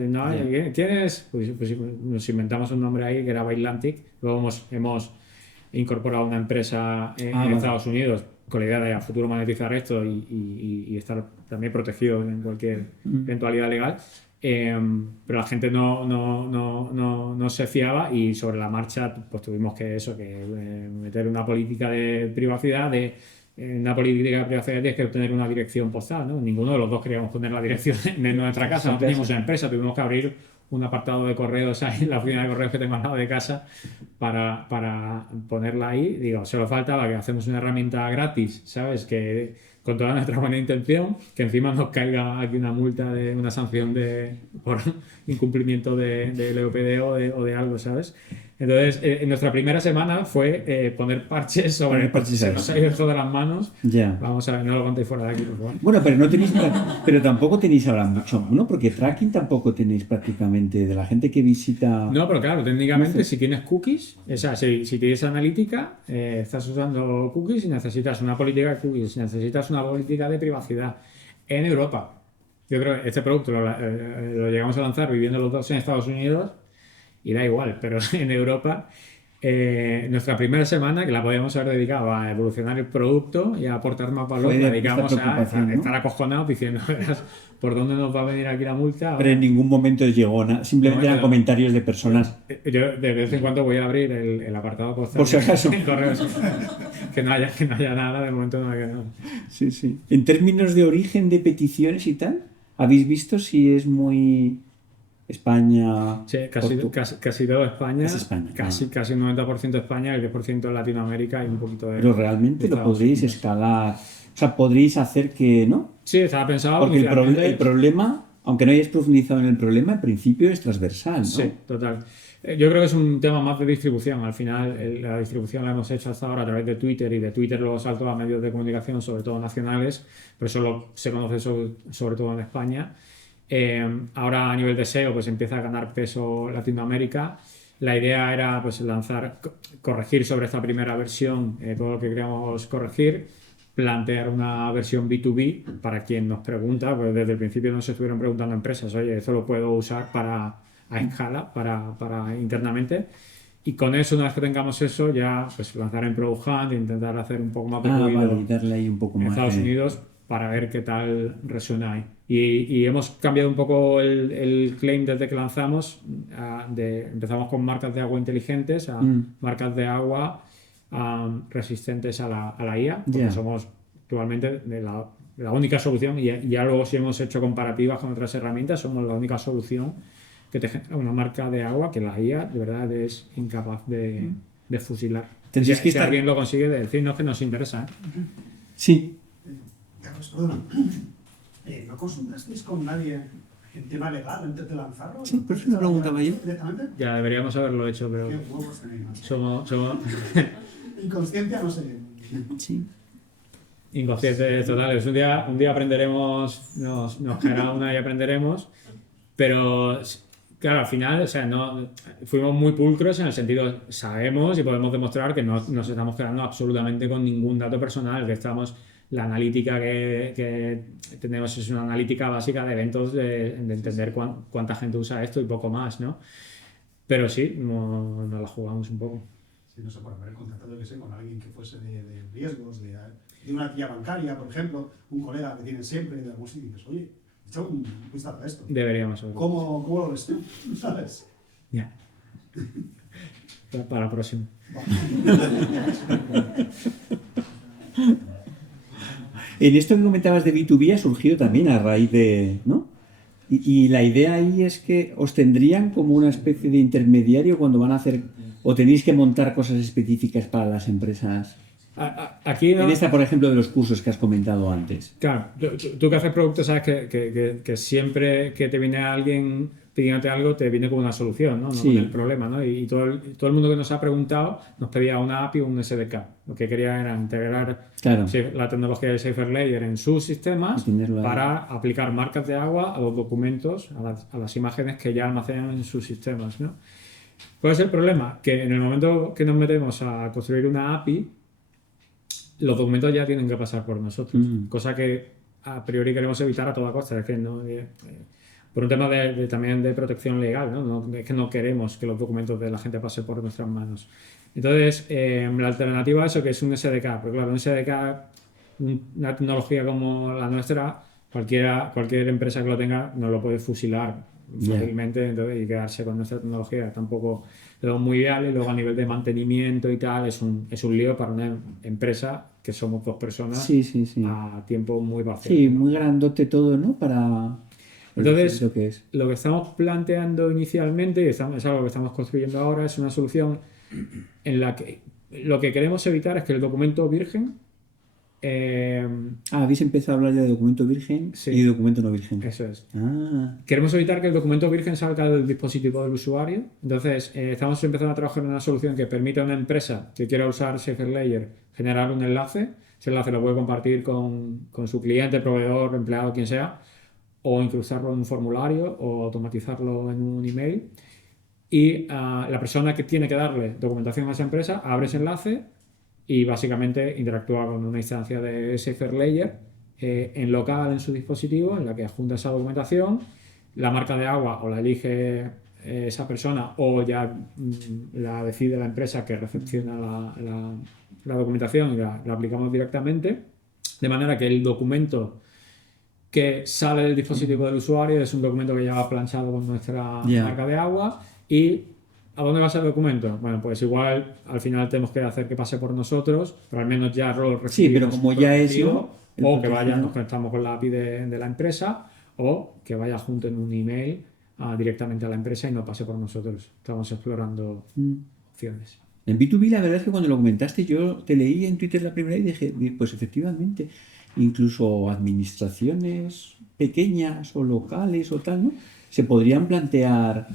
¿Quién es? Pues nos inventamos un nombre ahí que era Bylantic. Luego hemos incorporado una empresa en Estados Unidos con la idea de a futuro monetizar esto y estar también protegido en cualquier eventualidad legal. Pero la gente no se fiaba y sobre la marcha pues tuvimos que meter una política de privacidad una política de privacidad tienes que obtener una dirección postal, ¿no? Ninguno de los dos queríamos poner la dirección de nuestra casa, no teníamos una empresa, tuvimos que abrir un apartado de correos ahí en la oficina de correos que tengo al lado de casa para ponerla ahí. Digo, solo faltaba que hacemos una herramienta gratis, ¿sabes? Que con toda nuestra buena intención, que encima nos caiga aquí una multa de una sanción por incumplimiento de LOPD o de algo, ¿sabes? Entonces, en nuestra primera semana fue poner parches sobre el parche. Se nos ha ido esto de las manos. Vamos a ver, no lo contéis fuera de aquí, por favor. Bueno, pero tampoco tenéis ahora mucho, ¿no? Porque tracking tampoco tenéis prácticamente de la gente que visita... No, pero claro, técnicamente si tienes cookies, o sea, si tienes analítica, estás usando cookies y necesitas una política de cookies, necesitas una política de privacidad en Europa. Yo creo que este producto lo llegamos a lanzar viviendo los dos en Estados Unidos y da igual, pero en Europa nuestra primera semana, que la podíamos haber dedicado a evolucionar el producto y a aportar más valor, la dedicamos a estar acojonados diciendo, verás, ¿por dónde nos va a venir aquí la multa? Pero en ningún momento llegó nada, simplemente eran comentarios de personas. Yo de vez en cuando voy a abrir el apartado postal. Por si acaso. Correos, que no haya nada, de momento no haya nada. Sí. En términos de origen de peticiones y tal, ¿habéis visto si es muy... España... Sí, casi todo España. Es España. Casi un 90% España, el 10% en Latinoamérica y un poquito de... Pero realmente lo podréis escalar. O sea, podréis hacer que... ¿no? Sí, estaba pensado... Porque el problema, aunque no hayáis profundizado en el problema, en principio es transversal, ¿no? Sí, total. Yo creo que es un tema más de distribución. Al final, la distribución la hemos hecho hasta ahora a través de Twitter y de Twitter luego saltó a medios de comunicación, sobre todo nacionales, pero eso se conoce sobre todo en España. Ahora a nivel de SEO pues empieza a ganar peso Latinoamérica. La idea era pues corregir sobre esta primera versión todo lo que queríamos corregir, plantear una versión B2B para quien nos pregunta, pues desde el principio nos estuvieron preguntando empresas, oye, esto lo puedo usar a escala para internamente. Y con eso, una vez que tengamos eso, ya pues lanzar en Product Hunt e intentar hacer un poco más de ruido darle ahí un poco en más Estados Unidos para ver qué tal resuena ahí. Y hemos cambiado un poco el claim desde que lanzamos. Empezamos con marcas de agua inteligentes a marcas de agua resistentes a la IA, porque somos actualmente la única solución, y ya luego si hemos hecho comparativas con otras herramientas, somos la única solución que te genera una marca de agua que la IA de verdad es incapaz de fusilar. Si alguien lo consigue, decirnos que nos interesa. Sí. Carlos, perdona. ¿No consultasteis con nadie en tema legal antes de lanzarlo? Sí, pero es una pregunta mayor. ¿Directamente? Ya deberíamos haberlo hecho, pero Qué huevos tenéis. somos Inconsciencia, no sé. Sí. Inconscientes totales. Un día aprenderemos, nos caerá una y aprenderemos, pero claro, al final, o sea, no, fuimos muy pulcros en el sentido, sabemos y podemos demostrar que no nos estamos quedando absolutamente con ningún dato personal, que estamos, la analítica que tenemos es una analítica básica de eventos, de entender cuánta gente usa esto y poco más, ¿no? Pero sí, nos la jugamos un poco. Sí, no sé, por haber contactado, que sé, con alguien que fuese de riesgos, de una tía bancaria, por ejemplo, un colega que tienen siempre, de algún sitio, y dices, oye, echa un vistazo a esto. Deberíamos saber. ¿Cómo lo ves tú? ¿Sabes? Ya. Para la próxima. En esto que comentabas de B2B ha surgido también a raíz de, ¿no? Y la idea ahí es que os tendrían como una especie de intermediario cuando van a hacer, o tenéis que montar cosas específicas para las empresas. Aquí no, En esta, por ejemplo, de los cursos que has comentado antes. claro, tú que haces productos sabes que siempre que te viene alguien pidiéndote algo, te viene con una solución, ¿no? No Sí. con el problema, ¿no? Y todo el mundo que nos ha preguntado nos pedía una API o un SDK. Lo que quería era integrar Claro. la tecnología de SaferLayer en sus sistemas Y tenerlo ahí. para aplicar marcas de agua a los documentos, a las imágenes que ya almacenan en sus sistemas, ¿no? ¿Cuál es el problema? Que en el momento que nos metemos a construir una API, los documentos ya tienen que pasar por nosotros, cosa que a priori queremos evitar a toda costa. Es que no, por un tema también de protección legal, ¿no? Es que no queremos que los documentos de la gente pasen por nuestras manos. Entonces, la alternativa a eso, que es un SDK, porque claro, un SDK, una tecnología como la nuestra, cualquier empresa que lo tenga nos lo puede fusilar fácilmente, entonces, y quedarse con nuestra tecnología tampoco lo muy viable. Y luego a nivel de mantenimiento y tal es un lío para una empresa que somos dos personas Sí, sí, sí. a tiempo muy parcial. Sí, muy grandote todo, ¿no? Para... Entonces, lo que es. lo que estamos planteando inicialmente, y es algo que estamos construyendo ahora, es una solución en la que lo que queremos evitar es que el documento virgen Habéis empezado a hablar ya de documento virgen Sí. y de documento no virgen. eso es. Ah, Queremos evitar que el documento virgen salga del dispositivo del usuario. Entonces, estamos empezando a trabajar en una solución que permita a una empresa que quiera usar SaferLayer generar un enlace. Ese enlace lo puede compartir con su cliente, proveedor, empleado, quien sea, o incrustarlo en un formulario o automatizarlo en un email. Y la persona que tiene que darle documentación a esa empresa abre ese enlace y básicamente interactúa con una instancia de SaferLayer en local en su dispositivo, en la que adjunta esa documentación. La marca de agua o la elige esa persona o ya la decide la empresa que recepciona la documentación y la aplicamos directamente. De manera que el documento que sale del dispositivo del usuario es un documento que ya va planchado con nuestra marca de agua. ¿Y a dónde va ese documento? Bueno, pues igual al final tenemos que hacer que pase por nosotros, pero al menos ya lo recibimos. sí, pero como ya es, ¿no? O que vaya, nos conectamos con la API de la empresa, o que vaya junto en un email directamente a la empresa y no pase por nosotros. Estamos explorando opciones. En B2B la verdad es que cuando lo comentaste yo te leí en Twitter la primera y dije, pues efectivamente, incluso administraciones pequeñas o locales o tal, ¿no? Se podrían plantear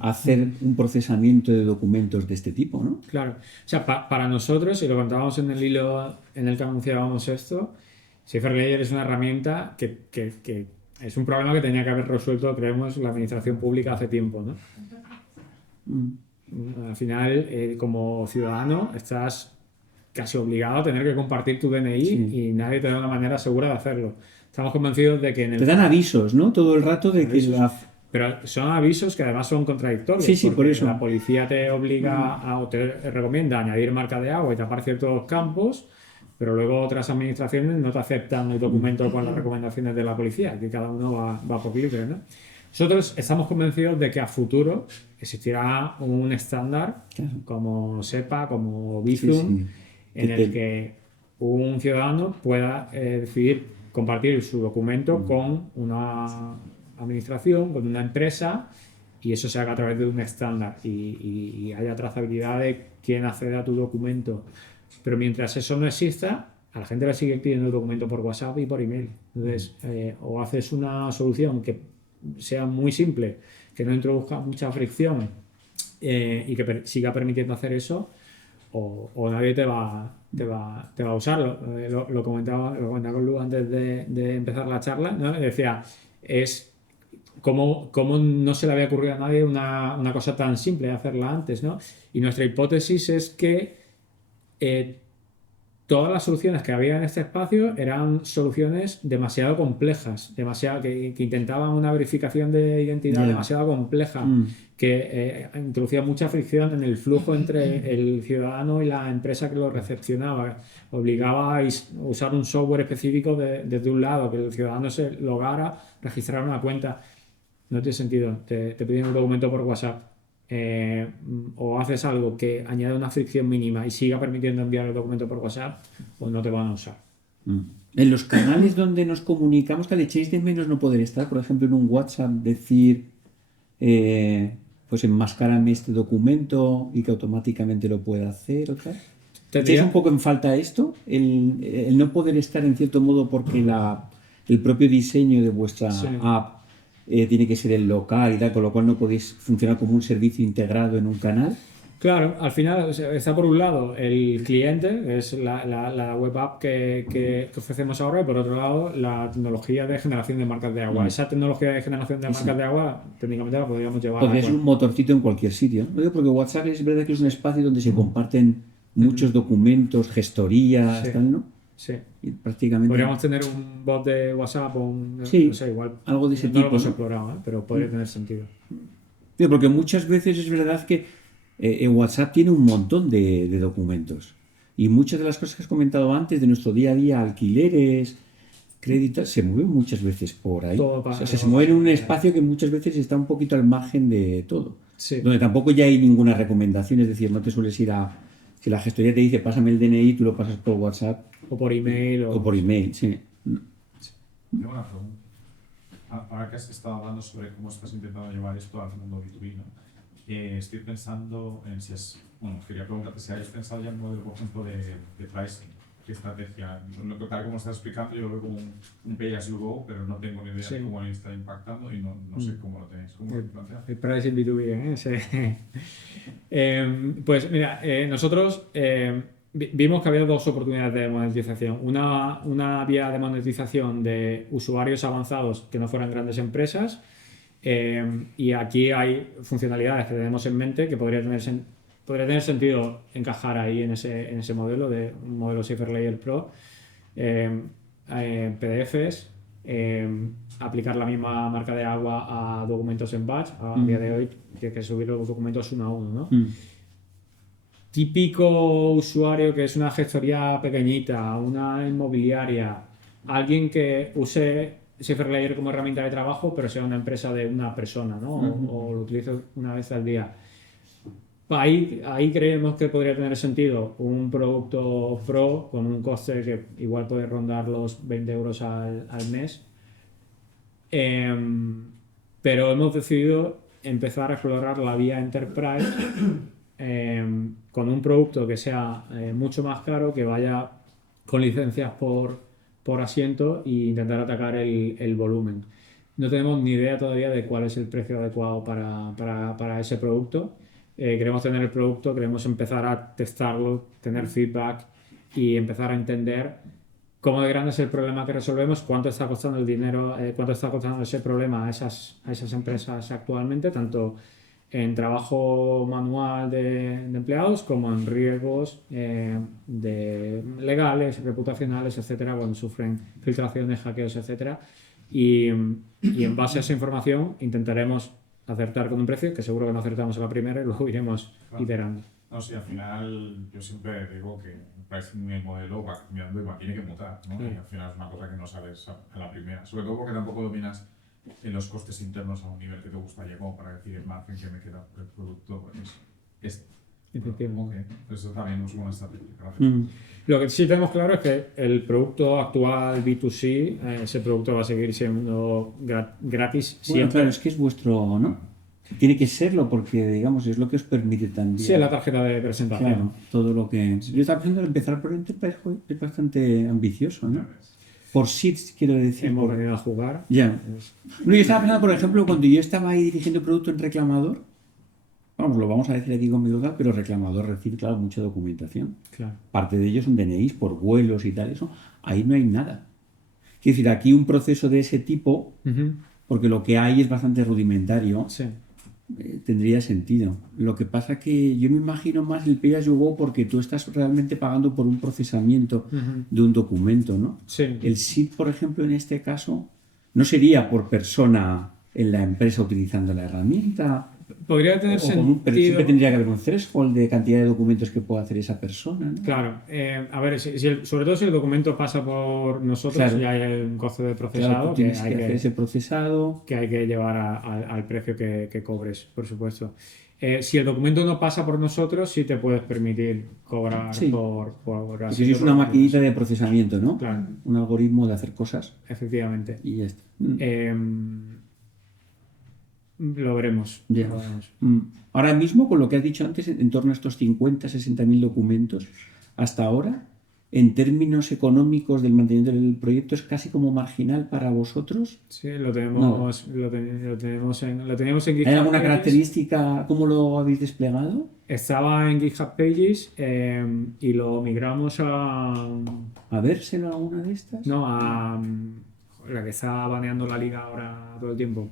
hacer un procesamiento de documentos de este tipo, ¿no? Claro. O sea, para nosotros, y lo contábamos en el hilo en el que anunciábamos esto, SaferLayer es una herramienta que es un problema que tenía que haber resuelto, creemos, la administración pública hace tiempo, ¿no? Al final, como ciudadano, estás casi obligado a tener que compartir tu DNI y nadie te da una manera segura de hacerlo. Estamos convencidos de que en el... Te dan avisos, ¿no? Todo el rato de que Pero son avisos que además son contradictorios. Sí, por eso. La policía te obliga o te recomienda añadir marca de agua y tapar ciertos campos, pero luego otras administraciones no te aceptan el documento con las recomendaciones de la policía, que cada uno va por libre, ¿no? Nosotros estamos convencidos de que a futuro existirá un estándar como SEPA, como Bizum, en el que un ciudadano pueda decidir compartir su documento con una administración, con una empresa, y eso se haga a través de un estándar y haya trazabilidad de quién accede a tu documento. Pero mientras eso no exista, a la gente le sigue pidiendo el documento por WhatsApp y por email. Entonces, o haces una solución que sea muy simple, que no introduzca mucha fricción y que siga permitiendo hacer eso, o nadie te va a usarlo. Lo comentaba con Lu antes de empezar la charla, ¿no? Decía, es cómo no se le había ocurrido a nadie una cosa tan simple de hacerla antes, ¿no? Y nuestra hipótesis es que todas las soluciones que había en este espacio eran soluciones demasiado complejas, que intentaban una verificación de identidad demasiado compleja, que introducía mucha fricción en el flujo entre el ciudadano y la empresa que lo recepcionaba. Obligaba a usar un software específico desde un lado, que el ciudadano se logara, registrara una cuenta. No tiene sentido. Te piden un documento por WhatsApp. O haces algo que añade una fricción mínima y siga permitiendo enviar el documento por WhatsApp, pues no te van a usar. En los canales donde nos comunicamos, que le echéis de menos no poder estar, por ejemplo, en un WhatsApp, decir, pues enmascárame este documento y que automáticamente lo pueda hacer, o tal. ¿Echáis un poco en falta esto? El no poder estar en cierto modo porque el propio diseño de vuestra app tiene que ser el local y tal, con lo cual no podéis funcionar como un servicio integrado en un canal. Claro, al final está por un lado el cliente, que es la web app que ofrecemos ahora, y por otro lado la tecnología de generación de marcas de agua. Esa tecnología de generación de marcas de agua, técnicamente la podríamos llevar Podría ser un motorcito en cualquier sitio, ¿no? Porque WhatsApp es verdad que es un espacio donde se comparten muchos documentos, gestorías, tal, ¿no? Sí. Y prácticamente... Podríamos tener un bot de WhatsApp o no sé, igual. Algo de ese no tipo. lo hemos explorado, pero podría tener sentido. Sí, porque muchas veces es verdad que en WhatsApp tiene un montón de documentos. Y muchas de las cosas que has comentado antes, de nuestro día a día, alquileres, créditos, se mueven muchas veces por ahí. Se mueve en un espacio que muchas veces está un poquito al margen de todo. Sí. Donde tampoco ya hay ninguna recomendación, es decir, no te sueles ir a... Si la gestoría te dice, pásame el DNI, tú lo pasas por WhatsApp. O por email. O por email, sí. Tengo una pregunta. Ahora que has estado hablando sobre cómo estás intentando llevar esto al mundo B2B, ¿no? Estoy pensando en si es... Bueno, quería preguntarte si habéis pensado ya en un modelo, por ejemplo, de pricing. ¿Qué estrategia? Tal como estás explicando, yo lo veo como un pay as you go, pero no tengo ni idea de cómo está impactando y no sé cómo lo tenéis. ¿Cómo lo planteáis? El pricing B2B, ¿eh? Pues mira, nosotros vimos que había dos oportunidades de monetización. Una vía de monetización de usuarios avanzados que no fueran grandes empresas. Y aquí hay funcionalidades que tenemos en mente que podría tener sentido encajar ahí en ese modelo, de un modelo SaferLayer Pro. PDFs, aplicar la misma marca de agua a documentos en batch. A día de hoy tienes que subir los documentos uno a uno, ¿no? Típico usuario que es una gestoría pequeñita, una inmobiliaria, alguien que use SaferLayer como herramienta de trabajo, pero sea una empresa de una persona, ¿no? O lo utilice una vez al día. Ahí creemos que podría tener sentido un producto pro con un coste que igual puede rondar los 20 euros al mes. Pero hemos decidido empezar a explorar la vía Enterprise con un producto que sea mucho más caro, que vaya con licencias por asiento e intentar atacar el volumen. No tenemos ni idea todavía de cuál es el precio adecuado para ese producto. Queremos tener el producto, queremos empezar a testarlo, tener feedback y empezar a entender cómo de grande es el problema que resolvemos, cuánto está costando el dinero, cuánto está costando ese problema a esas empresas actualmente, tanto en trabajo manual de empleados como en riesgos legales, reputacionales, etcétera, cuando sufren filtraciones, hackeos, etcétera. Y en base a esa información intentaremos acertar con un precio, que seguro que no acertamos a la primera y luego iremos iterando. No, sí, al final yo siempre digo que el pricing y el modelo va cambiando y tiene que mutar, ¿no? Y al final es una cosa que no sabes a la primera, sobre todo porque tampoco dominas los costes internos a un nivel que te gustaría como para decir el margen que me queda por el producto es este. Efectivamente. Eso también es una estrategia. Gracias. Lo que sí tenemos claro es que el producto actual B2C, ese producto va a seguir siendo gratis siempre. Bueno, claro, es que es vuestro, ¿no? Tiene que serlo porque, digamos, es lo que os permite también. Sí, la tarjeta de presentación. Claro, todo lo que... Yo estaba pensando en empezar por Enterprise, es bastante ambicioso, ¿no? Por seats, quiero decir. Hemos venido a jugar. Ya. No, yo estaba pensando, por ejemplo, cuando yo estaba ahí dirigiendo producto en Reclamador, vamos, lo vamos a decir aquí con mi duda, pero reclamador recibe, claro, mucha documentación. Claro. Parte de ellos son DNIs por vuelos y tal, eso. Ahí no hay nada. Quiero decir, aquí un proceso de ese tipo, Ujú. porque lo que hay es bastante rudimentario, Sí. tendría sentido. Lo que pasa que yo me imagino más el pay as you go porque tú estás realmente pagando por un procesamiento Ujú. de un documento, ¿no? Sí. El SID, por ejemplo, en este caso, no sería por persona en la empresa utilizando la herramienta, Podría tener o con pero sentido. siempre tendría que haber un threshold de cantidad de documentos que pueda hacer esa persona, ¿no? Claro, a ver, sobre todo si el documento pasa por nosotros, Claro. ya hay un coste de Claro, procesado tú que tienes hay que hacer ese procesado. que hay que llevar al precio que cobres, por supuesto. Si el documento no pasa por nosotros, sí te puedes permitir cobrar Sí. por Porque así si es una maquinita de procesamiento, ¿no? Claro. Un algoritmo de hacer cosas Efectivamente. y ya está. Lo veremos. Ya. Lo veremos. Ahora mismo, con lo que has dicho antes, en torno a estos 50, 60.000 documentos, hasta ahora, en términos económicos del mantenimiento del proyecto, es casi como marginal para vosotros. Sí, lo teníamos en ¿Hay GitHub alguna Pages. característica? ¿Cómo lo habéis desplegado? Estaba en GitHub Pages y lo migramos ¿A vérselo a alguna de estas? no, a la que está baneando la liga ahora todo el tiempo.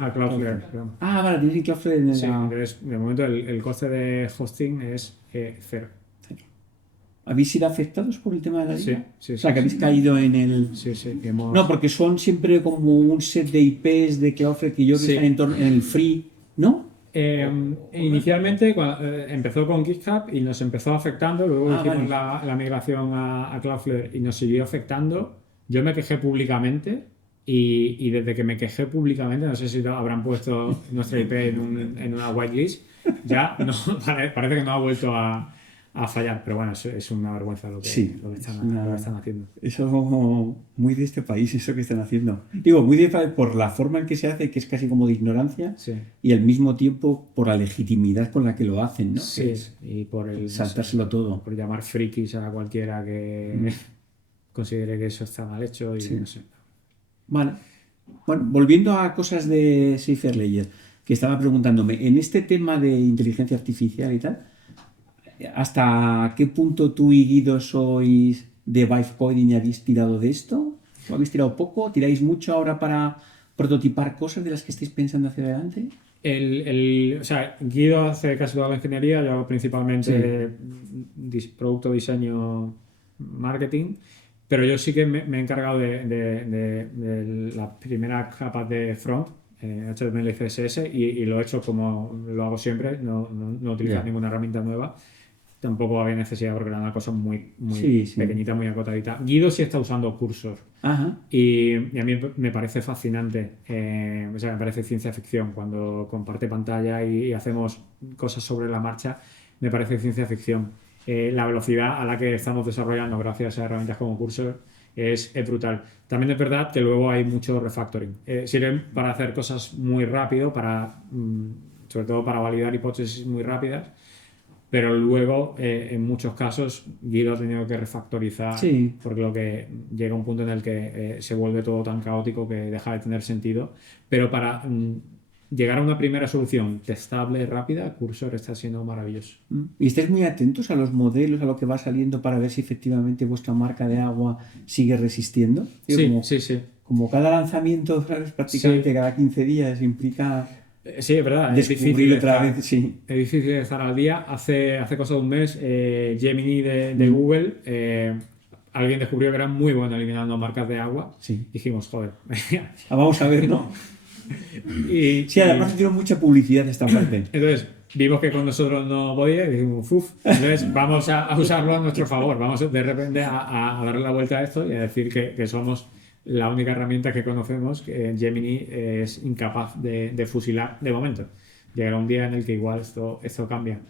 A Cloudflare. Perdón. Ah, vale, tienes Cloudflare en Sí, la... entonces de momento el coste de hosting es cero. ¿Habéis sido afectados por el tema de la Sí, liga? sí, O sea, sí, que habéis sí. caído en el... Sí, sí, que hemos... No, porque son siempre como un set de IPs de Cloudflare que yo creo que Sí. están en el free, ¿no? Inicialmente empezó con GitHub y nos empezó afectando, luego hicimos vale. la migración a Cloudflare y nos siguió afectando. Yo me quejé públicamente y desde que me quejé públicamente, no sé si habrán puesto nuestra IP en una whitelist, ya no, parece que no ha vuelto a fallar, pero bueno, es una vergüenza lo que están haciendo. Eso muy de este país, eso que están haciendo. Digo, muy de este país por la forma en que se hace, que es casi como de ignorancia, Sí. y al mismo tiempo por la legitimidad con la que lo hacen, ¿no? Sí, y por el saltárselo todo. por llamar frikis a cualquiera que considere que eso está mal hecho y Sí. no sé. Vale. Bueno, volviendo a cosas de SaferLayer, que estaba preguntándome, en este tema de inteligencia artificial y tal, ¿hasta qué punto tú y Guido sois de Vibe Coding y habéis tirado de esto? ¿O habéis tirado poco? ¿Tiráis mucho ahora para prototipar cosas de las que estáis pensando hacia adelante? O sea, Guido hace casi toda la ingeniería, yo hago principalmente producto, diseño, marketing, pero yo sí que me he encargado de las primeras capas de front, HTML y CSS, y lo he hecho como lo hago siempre, no utilizar ninguna herramienta nueva. Tampoco había necesidad porque era una cosa muy pequeñita, muy acotadita. Guido sí está usando Cursor. Ajá. Y a mí me parece fascinante, o sea, me parece ciencia ficción. Cuando comparte pantalla y hacemos cosas sobre la marcha, me parece ciencia ficción. La velocidad a la que estamos desarrollando gracias a herramientas como Cursor es brutal. También es verdad que luego hay mucho refactoring. Sirven para hacer cosas muy rápido, sobre todo para validar hipótesis muy rápidas. Pero luego, en muchos casos, Guido ha tenido que refactorizar porque lo que llega a un punto en el que se vuelve todo tan caótico que deja de tener sentido. Pero para llegar a una primera solución testable, rápida, Cursor está siendo maravilloso. ¿Y estáis muy atentos a los modelos, a lo que va saliendo para ver si efectivamente vuestra marca de agua sigue resistiendo? Sí. Como cada lanzamiento, ¿sabes? Prácticamente cada 15 días implica... Sí, es verdad. Descubrir otra vez, sí. Es difícil estar al día. Hace cosa de un mes, Gemini de Google, alguien descubrió que era muy bueno eliminando marcas de agua. Sí. Dijimos, joder. Vamos a ver, ¿no? Sí, además tiene mucha publicidad esta parte. Entonces, vimos que con nosotros no podía y dijimos, uff, entonces vamos a usarlo a nuestro favor. Vamos de repente a darle la vuelta a esto y a decir que somos la única herramienta que conocemos, que Gemini es incapaz de fusilar de momento. Llegará un día en el que igual esto cambia.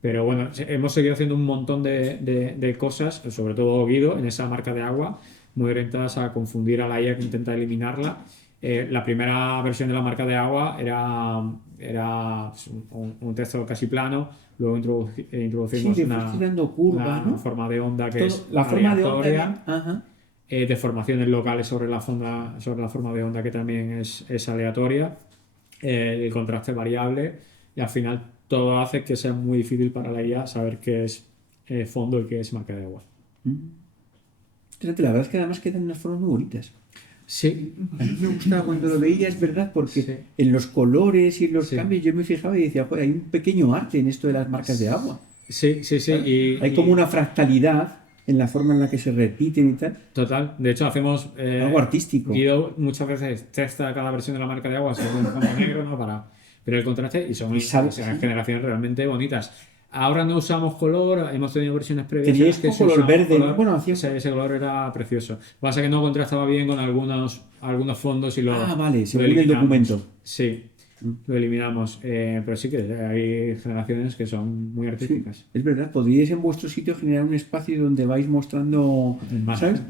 Pero bueno, hemos seguido haciendo un montón de cosas, sobre todo Guido, en esa marca de agua, muy orientadas a confundir a la IA que intenta eliminarla. La primera versión de la marca de agua era un texto casi plano, luego introducimos una forma de onda que es la forma aleatoria. de onda. Ajá. Deformaciones locales sobre la forma de onda que también es aleatoria, el contraste variable y al final todo hace que sea muy difícil para la IA saber qué es fondo y qué es marca de agua. Fíjate, la verdad es que además quedan unas formas muy bonitas. Sí, A mí me gustaba cuando lo veía, es verdad, porque Sí. en los colores y en los Sí. cambios yo me fijaba y decía, joder, hay un pequeño arte en esto de las marcas de agua. sí. Hay como una fractalidad en la forma en la que se repiten y tal. Total, de hecho hacemos... Algo artístico. Guido muchas veces testa cada versión de la marca de agua, según el fondo negro, ¿no? Para ver el contraste y son Y sabe- generaciones realmente bonitas. Ahora no usamos color, hemos tenido versiones previas en Teníais las que un se color usaba verde, color. bueno, hacía- Ese color era precioso. Lo que pasa es que no contrastaba bien con algunos fondos y lo Vale, lo según el eliminamos. documento. Sí, lo eliminamos. Pero sí que hay generaciones que son muy Sí, artísticas. es verdad, podríais en vuestro sitio generar un espacio donde vais mostrando, Imágenes. ¿sabes?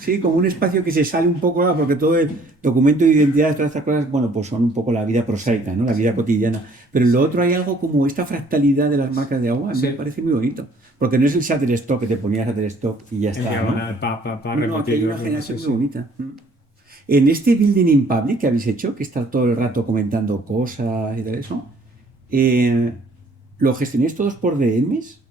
Sí, como un espacio que se sale un poco, porque todo el documento de identidad, todas estas cosas, bueno, pues son un poco la vida prosaica, ¿no? La vida cotidiana. Pero en lo otro hay algo como esta fractalidad de las marcas de agua, a mí Sí. me parece muy bonito. Porque no es el Shutterstock que te ponías Shutterstock y ya En está, ¿no? diagonal, pa No, aquí hay repetirlo. una generación Sí, muy bonita. En este Building in Public que habéis hecho, que está todo el rato comentando cosas y todo eso, ¿lo gestionáis todos por DMs?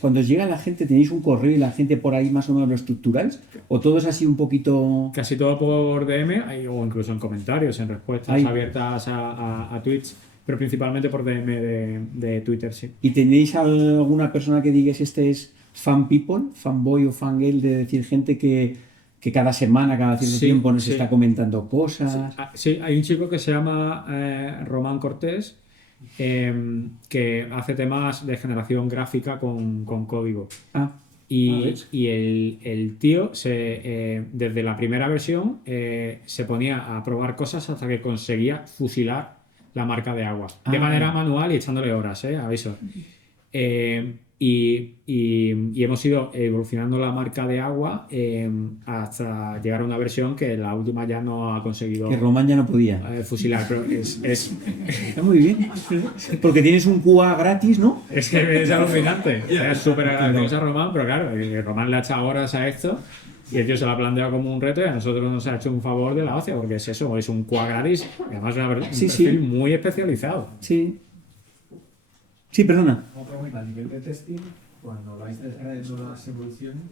Cuando os llega la gente, ¿tenéis un correo y la gente por ahí más o menos lo estructuráis? ¿O todo es así un poquito...? Casi todo por DM o incluso en comentarios, en respuestas Ay. abiertas a tweets, pero principalmente por DM de Twitter, sí. ¿Y tenéis alguna persona que digáis este es fan people, fanboy o fangirl, de decir gente que cada semana, cada cierto Sí, tiempo nos sí. está comentando cosas? Sí, hay un chico que se llama Román Cortés, que hace temas de generación gráfica con código. Ah, Y el tío, desde la primera versión, se ponía a probar cosas hasta que conseguía fusilar la marca de agua. De Ah. manera manual y echándole horas, aviso. Y hemos ido evolucionando la marca de agua hasta llegar a una versión que la última ya no ha conseguido que Román ya no podía. fusilar. Pero es Está muy bien. Porque tienes un QA gratis, ¿no? Es que es alucinante. Es súper agradecido a Román, pero claro, Román le ha echado horas a esto y el tío se lo ha planteado como un reto y a nosotros nos ha hecho un favor de la hostia, porque es eso, es un QA gratis y además un Sí, perfil sí. muy especializado. Sí. Sí, perdona. Como pregunta, a nivel de testing, cuando vais desarrollando las evoluciones,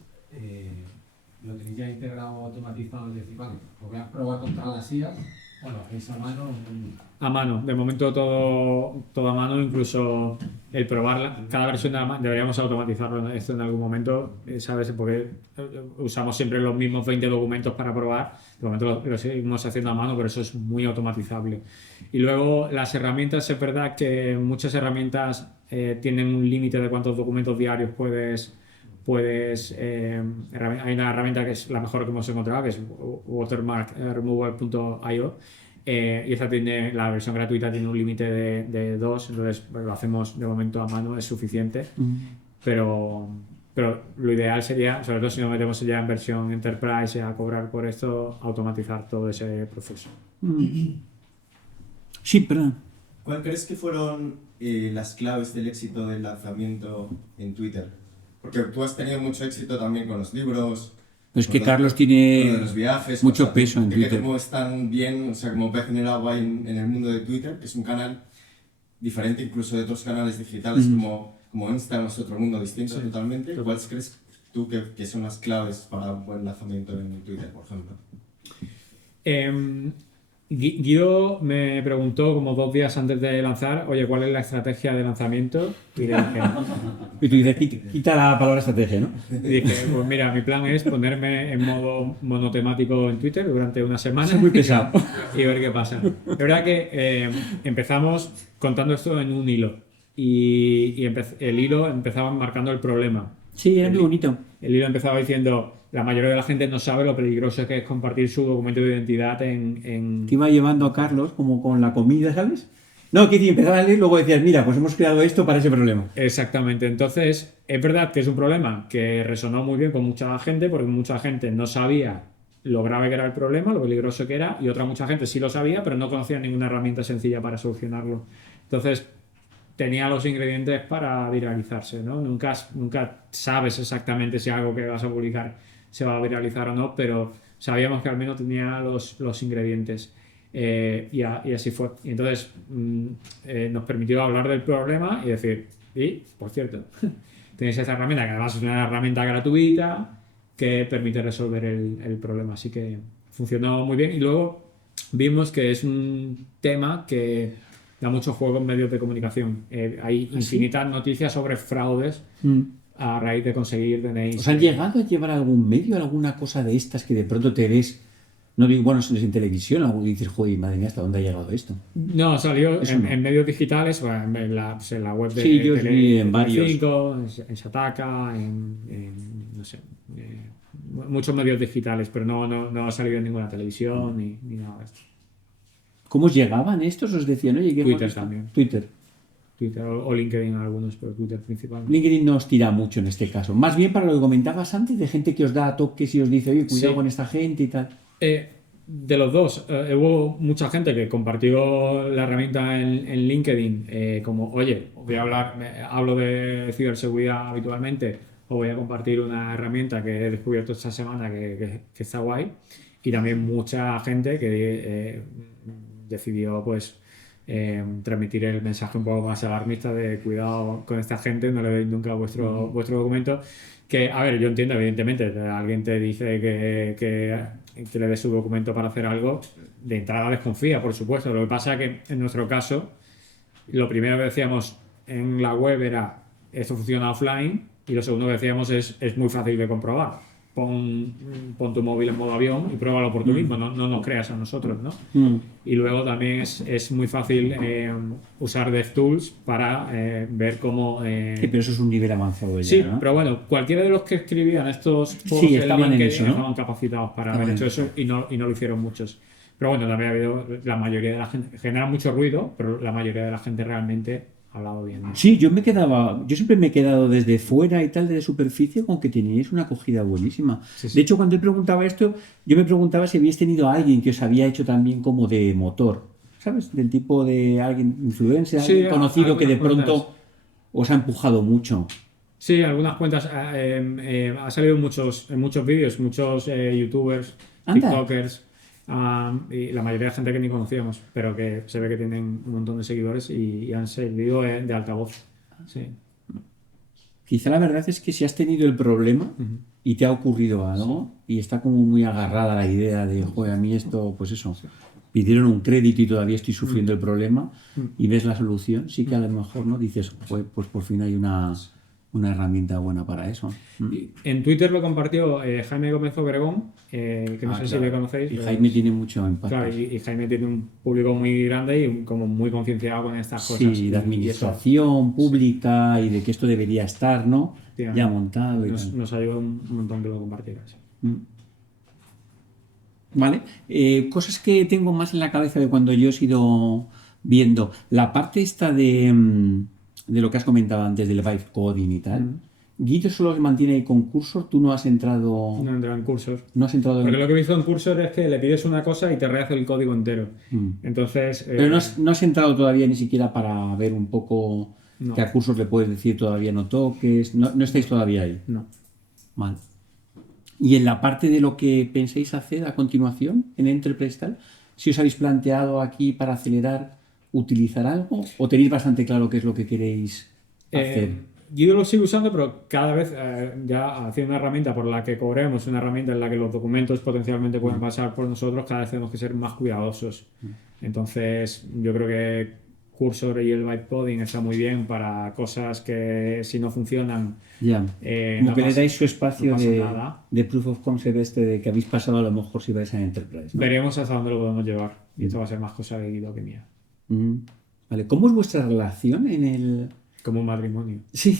lo tenéis ya integrado, automatizado, es decir, vale, os voy a probar contra las IAs, bueno, hacéis a mano. A mano, de momento todo a mano, incluso el probar cada versión deberíamos automatizarlo esto en algún momento, ¿sabes? Porque usamos siempre los mismos 20 documentos para probar, de momento lo seguimos haciendo a mano, pero eso es muy automatizable. Y luego las herramientas, es verdad que muchas herramientas tienen un límite de cuántos documentos diarios puedes hay una herramienta que es la mejor que hemos encontrado, que es watermarkremoval.io, y esta tiene, la versión gratuita tiene un límite de 2, entonces lo hacemos de momento a mano, es suficiente, pero lo ideal sería, sobre todo si nos metemos ya en versión Enterprise a cobrar por esto, automatizar todo ese proceso. Sí, perdón. ¿Cuál crees que fueron las claves del éxito del lanzamiento en Twitter? Porque tú has tenido mucho éxito también con los libros. Es que con Carlos con tiene los viajes, mucho o sea, peso en que Twitter. Como están bien, o sea, como pez en el agua en el mundo de Twitter, que es un canal diferente incluso de otros canales digitales como Instagram, es otro mundo distinto totalmente. ¿Cuáles crees tú que son las claves para un buen lanzamiento en Twitter, por ejemplo? Guido me preguntó como 2 días antes de lanzar, oye, ¿cuál es la estrategia de lanzamiento? Y le dije, Y tú dices, quita la palabra estrategia, ¿no? pues mira, mi plan es ponerme en modo monotemático en Twitter durante una semana. Es muy pesado. Y ver qué pasa. Es verdad que empezamos contando esto en un hilo y el hilo empezaba marcando el problema. Sí, era muy bonito. El hilo empezaba diciendo, la mayoría de la gente no sabe lo peligroso que es compartir su documento de identidad en... Que iba llevando a Carlos como con la comida, ¿sabes? No, que empezaba a leer y luego decías, mira, pues hemos creado esto para ese problema. Exactamente. Entonces, es verdad que es un problema que resonó muy bien con mucha gente, porque mucha gente no sabía lo grave que era el problema, lo peligroso que era, y otra mucha gente sí lo sabía, pero no conocía ninguna herramienta sencilla para solucionarlo. Entonces, tenía los ingredientes para viralizarse, ¿no? Nunca sabes exactamente si algo que vas a publicar se va a viralizar o no, pero sabíamos que al menos tenía los ingredientes. y así fue. Y entonces nos permitió hablar del problema y decir, y por cierto, tenéis esta herramienta que además es una herramienta gratuita que permite resolver el problema. Así que funcionó muy bien y luego vimos que es un tema que da mucho juego en medios de comunicación. Hay infinitas noticias sobre fraudes a raíz de conseguir DNIs. ¿Os han llegado a llevar a algún medio, alguna cosa de estas que de pronto te ves, no digo, bueno, si es en televisión, algo y dices, joder, madre mía, ¿hasta dónde ha llegado esto? No, salió Eso no. en medios digitales, bueno, en la web de Sí, yo vi en varios. Telecinco, en Shataka, no sé, muchos medios digitales, pero no ha salido en ninguna televisión ni nada de esto. ¿Cómo os llegaban estos? Os decían, oye, ¿qué Twitter hemos visto? también. Twitter. Twitter o LinkedIn algunos, pero Twitter principalmente. LinkedIn no os tira mucho en este caso. Más bien para lo que comentabas antes, de gente que os da toques y os dice, oye, cuidado Sí. con esta gente y tal. De los dos, hubo mucha gente que compartió la herramienta en LinkedIn como, oye, hablo de ciberseguridad habitualmente, o voy a compartir una herramienta que he descubierto esta semana que está guay. Y también mucha gente que decidió pues transmitir el mensaje un poco más alarmista de cuidado con esta gente, no le deis nunca vuestro documento. Que, a ver, yo entiendo, evidentemente, alguien te dice que le des su documento para hacer algo, de entrada desconfía, por supuesto. Lo que pasa es que en nuestro caso, lo primero que decíamos en la web era esto funciona offline, y lo segundo que decíamos es muy fácil de comprobar. Pon tu móvil en modo avión y pruébalo por tú mismo, no nos creas a nosotros, ¿no? Y luego también es muy fácil usar DevTools para ver cómo... Sí, pero eso es un nivel avanzado ya, Sí, ¿no? pero bueno, cualquiera de los que escribían estos posts Sí, en estaban en LinkedIn eso, ¿no? estaban capacitados para haber Estaban hecho en eso y no lo hicieron muchos. Pero bueno, también ha habido la mayoría de la gente, genera mucho ruido, pero la mayoría de la gente realmente ha hablado bien, ¿no? Sí, yo siempre me he quedado desde fuera y tal, desde superficie, con que teníais una acogida buenísima. Sí, sí. De hecho, cuando él preguntaba esto, yo me preguntaba si habíais tenido a alguien que os había hecho también como de motor, ¿sabes? Del tipo de alguien influencer, Sí, alguien conocido que de algunas pronto cuentas. os ha empujado mucho. Sí, algunas cuentas ha salido en muchos vídeos, muchos youtubers, Anda. tiktokers, y la mayoría de gente que ni conocíamos, pero que se ve que tienen un montón de seguidores y han servido de altavoz. Sí. Quizá la verdad es que si has tenido el problema y te ha ocurrido algo y está como muy agarrada la idea de, joder, a mí esto, pues eso, pidieron un crédito y todavía estoy sufriendo el problema y ves la solución, sí que a lo mejor no dices, joder, pues por fin hay una herramienta buena para eso. En Twitter lo compartió Jaime Gómez Obregón, que no sé si le conocéis. Y pero Jaime tiene mucho impacto. Claro, y Jaime tiene un público muy grande y como muy concienciado con estas cosas. Sí, Y de eso administración pública y de que esto debería estar, ¿no? tío, Ya montado y tal. nos ayudó un montón que lo compartieras. ¿Vale? Cosas que tengo más en la cabeza de cuando yo he ido viendo. La parte esta de lo que has comentado antes del vibe coding y tal. Guido solo se mantiene ahí con Cursor, tú no has entrado... No entra en Cursor. No has entrado Porque en... lo que he visto en Cursor es que le pides una cosa y te rehace el código entero. Entonces... Pero no has entrado todavía ni siquiera para ver un poco No. que a Cursor le puedes decir todavía no toques. No estáis todavía ahí. No. Vale. Y en la parte de lo que penséis hacer a continuación, en Enterprise tal, si os habéis planteado aquí para acelerar, utilizar algo, o tenéis bastante claro qué es lo que queréis hacer. Guido lo sigue usando, pero cada vez ya haciendo una herramienta por la que cobremos, una herramienta en la que los documentos potencialmente pueden pasar por nosotros, cada vez tenemos que ser más cuidadosos. Entonces, yo creo que Cursor y el bytecoding está muy bien para cosas que si no funcionan... Ya. Como no que le pasa- dais su espacio no pasa nada. de proof of concept de que habéis pasado a lo mejor si vais a Enterprise, ¿no? Veremos hasta dónde lo podemos llevar. Y esto va a ser más cosa de Guido que mía. Vale. ¿Cómo es vuestra relación en el...? Como un matrimonio. Sí.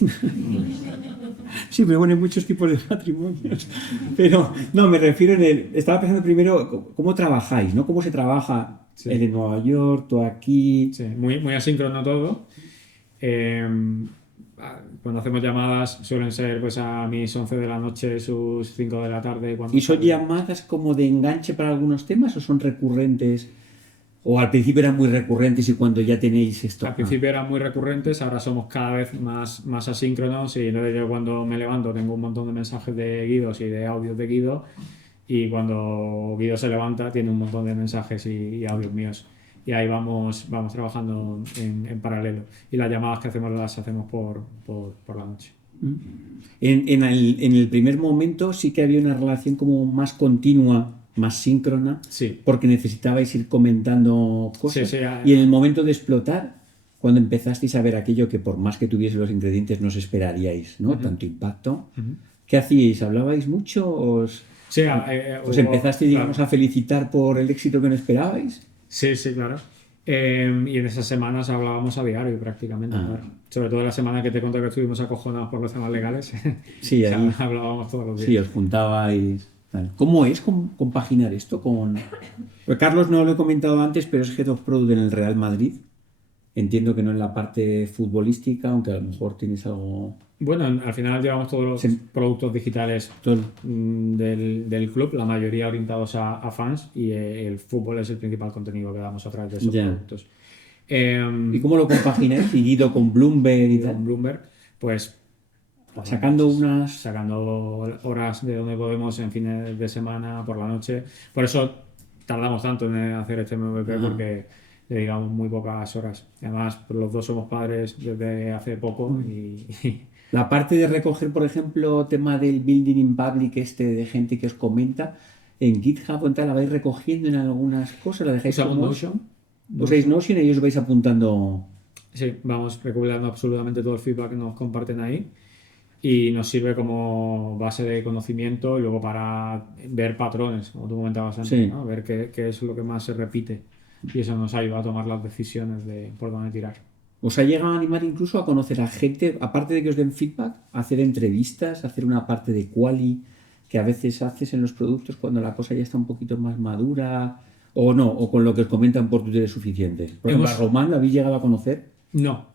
Sí, pero bueno, hay muchos tipos de matrimonios. Pero, no, me refiero en el... Estaba pensando primero, ¿cómo trabajáis, no? ¿Cómo se trabaja Sí. él en Nueva York, tú aquí? Sí, muy asíncrono todo. Cuando hacemos llamadas suelen ser pues a mis 11 de la noche, sus 5 de la tarde. Cuando ¿Y son llamadas como de enganche para algunos temas o son recurrentes? ¿O al principio eran muy recurrentes y cuando ya tenéis esto? Al principio eran muy recurrentes, ahora somos cada vez más asíncronos y yo cuando me levanto tengo un montón de mensajes de Guido y de audios de Guido y cuando Guido se levanta tiene un montón de mensajes y audios míos. Y ahí vamos trabajando en paralelo. Y las llamadas que hacemos las hacemos por la noche. En el primer momento sí que había una relación como más continua, más síncrona, Sí. porque necesitabais ir comentando cosas. Sí, y en el momento de explotar, cuando empezasteis a ver aquello que por más que tuviese los ingredientes no os esperaríais, ¿no? Tanto impacto. ¿Qué hacíais? ¿Hablabais mucho? ¿Os empezasteis, digamos, a felicitar por el éxito que no esperabais? Sí, claro. Y en esas semanas hablábamos a diario prácticamente. Claro. Sobre todo la semana que te conté que estuvimos acojonados por los temas legales. Sí, ahí hablábamos todos los días. Sí, os juntabais. Vale. ¿Cómo es compaginar esto con...? Pues Carlos no lo he comentado antes, pero es Head of Product en el Real Madrid. Entiendo que no en la parte futbolística, aunque a lo mejor tienes algo... Bueno, al final llevamos todos los productos digitales del club, la mayoría orientados a fans, y el fútbol es el principal contenido que damos a través de esos productos. ¿Y cómo lo compagináis? Seguido con Bloomberg y tal. Con Bloomberg, pues sacando horas de donde podemos en fines de semana, por la noche. Por eso tardamos tanto en hacer este MVP, porque le dedicamos muy pocas horas. Además, los dos somos padres desde hace poco y la parte de recoger, por ejemplo, tema del building in public de gente que os comenta, en GitHub o tal, la vais recogiendo en algunas cosas, la dejáis ¿Usamos como Notion? ¿Usáis Notion y os vais apuntando? Sí, vamos recopilando absolutamente todo el feedback que nos comparten ahí y nos sirve como base de conocimiento y luego para ver patrones, como tú comentabas antes, ¿no? Ver qué es lo que más se repite y eso nos ayuda a tomar las decisiones de por dónde tirar. ¿Os ha llegado a animar incluso a conocer a gente, aparte de que os den feedback, a hacer entrevistas, a hacer una parte de quali que a veces haces en los productos cuando la cosa ya está un poquito más madura o no, o con lo que os comentan por Twitter es suficiente? Por ejemplo, ¿a Román lo habéis llegado a conocer? No.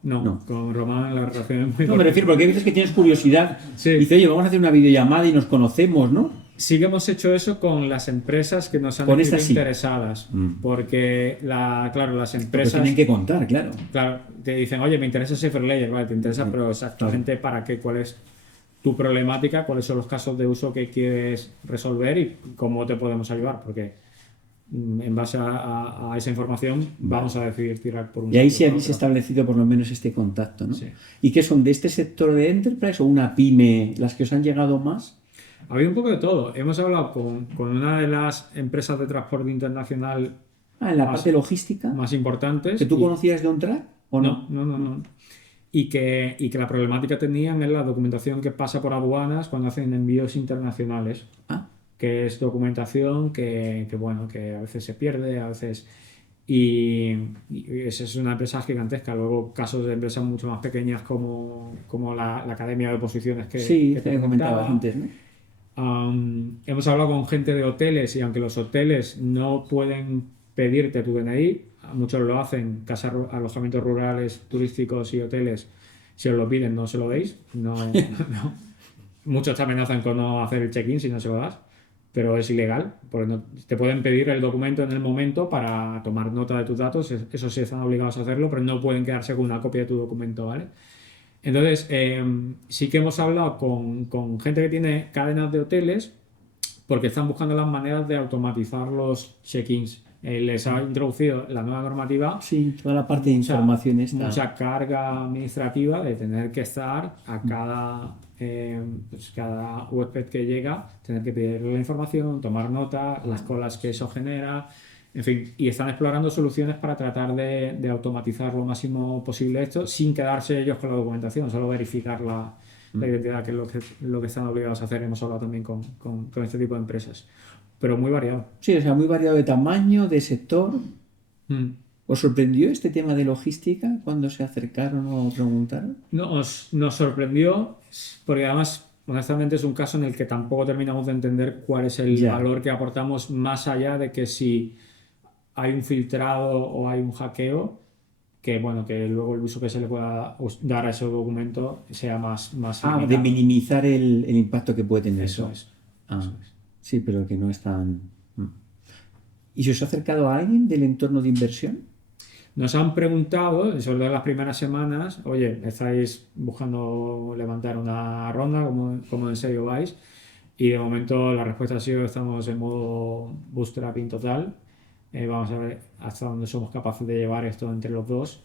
Con Román la relación es muy No, me refiero porque hay veces que tienes curiosidad y dices, oye, vamos a hacer una videollamada y nos conocemos, ¿no? Sí que hemos hecho eso con las empresas que nos han sido interesadas. Porque, claro, las empresas... Porque tienen que contar, claro. Claro, te dicen, oye, me interesa SafeLayer, vale, te interesa, pero exactamente para qué, cuál es tu problemática, cuáles son los casos de uso que quieres resolver y cómo te podemos ayudar. Porque en base a esa información vamos a decidir tirar por un... Y ahí sí habéis establecido por lo menos este contacto, ¿no? Sí. ¿Y qué son de este sector de enterprise o una pyme las que os han llegado más? Ha habido un poco de todo. Hemos hablado con una de las empresas de transporte internacional en la parte logística más importantes. ¿Que tú conocías de OnTrack o no? No. Y que la problemática tenían es la documentación que pasa por aduanas cuando hacen envíos internacionales. Que es documentación que a veces se pierde, a veces... Y esa es una empresa gigantesca. Luego casos de empresas mucho más pequeñas como la Academia de Oposiciones que te comentabas antes, ¿no? Hemos hablado con gente de hoteles y aunque los hoteles no pueden pedirte tu DNI, muchos lo hacen, casas, alojamientos rurales, turísticos y hoteles, si os lo piden no se lo deis, no. Muchos te amenazan con no hacer el check-in si no se lo das, pero es ilegal, porque no, te pueden pedir el documento en el momento para tomar nota de tus datos, eso sí están obligados a hacerlo, pero no pueden quedarse con una copia de tu documento, ¿vale? Entonces, sí que hemos hablado con gente que tiene cadenas de hoteles porque están buscando las maneras de automatizar los check-ins. Les ha introducido la nueva normativa. Sí, toda la parte de información esta. Mucha carga administrativa de tener que estar a cada huésped que llega, tener que pedirle la información, tomar nota, las colas que eso genera. En fin, y están explorando soluciones para tratar de automatizar lo máximo posible esto sin quedarse ellos con la documentación, solo verificar la identidad, que es lo que están obligados a hacer. Hemos hablado también con este tipo de empresas, pero muy variado. Sí, o sea, muy variado de tamaño, de sector. ¿Os sorprendió este tema de logística cuando se acercaron o preguntaron? Nos sorprendió porque además, honestamente, es un caso en el que tampoco terminamos de entender cuál es el valor que aportamos más allá de que si hay un filtrado o hay un hackeo, que luego el uso que se le pueda dar a ese documento sea más limitado. De minimizar el impacto que puede tener eso. Es. Sí, pero que no es tan... ¿Y se os ha acercado a alguien del entorno de inversión? Nos han preguntado, sobre todo en las primeras semanas, oye, ¿estáis buscando levantar una ronda? ¿Cómo en serio vais? Y de momento la respuesta ha sido que estamos en modo bootstrapping total. Vamos a ver hasta dónde somos capaces de llevar esto entre los dos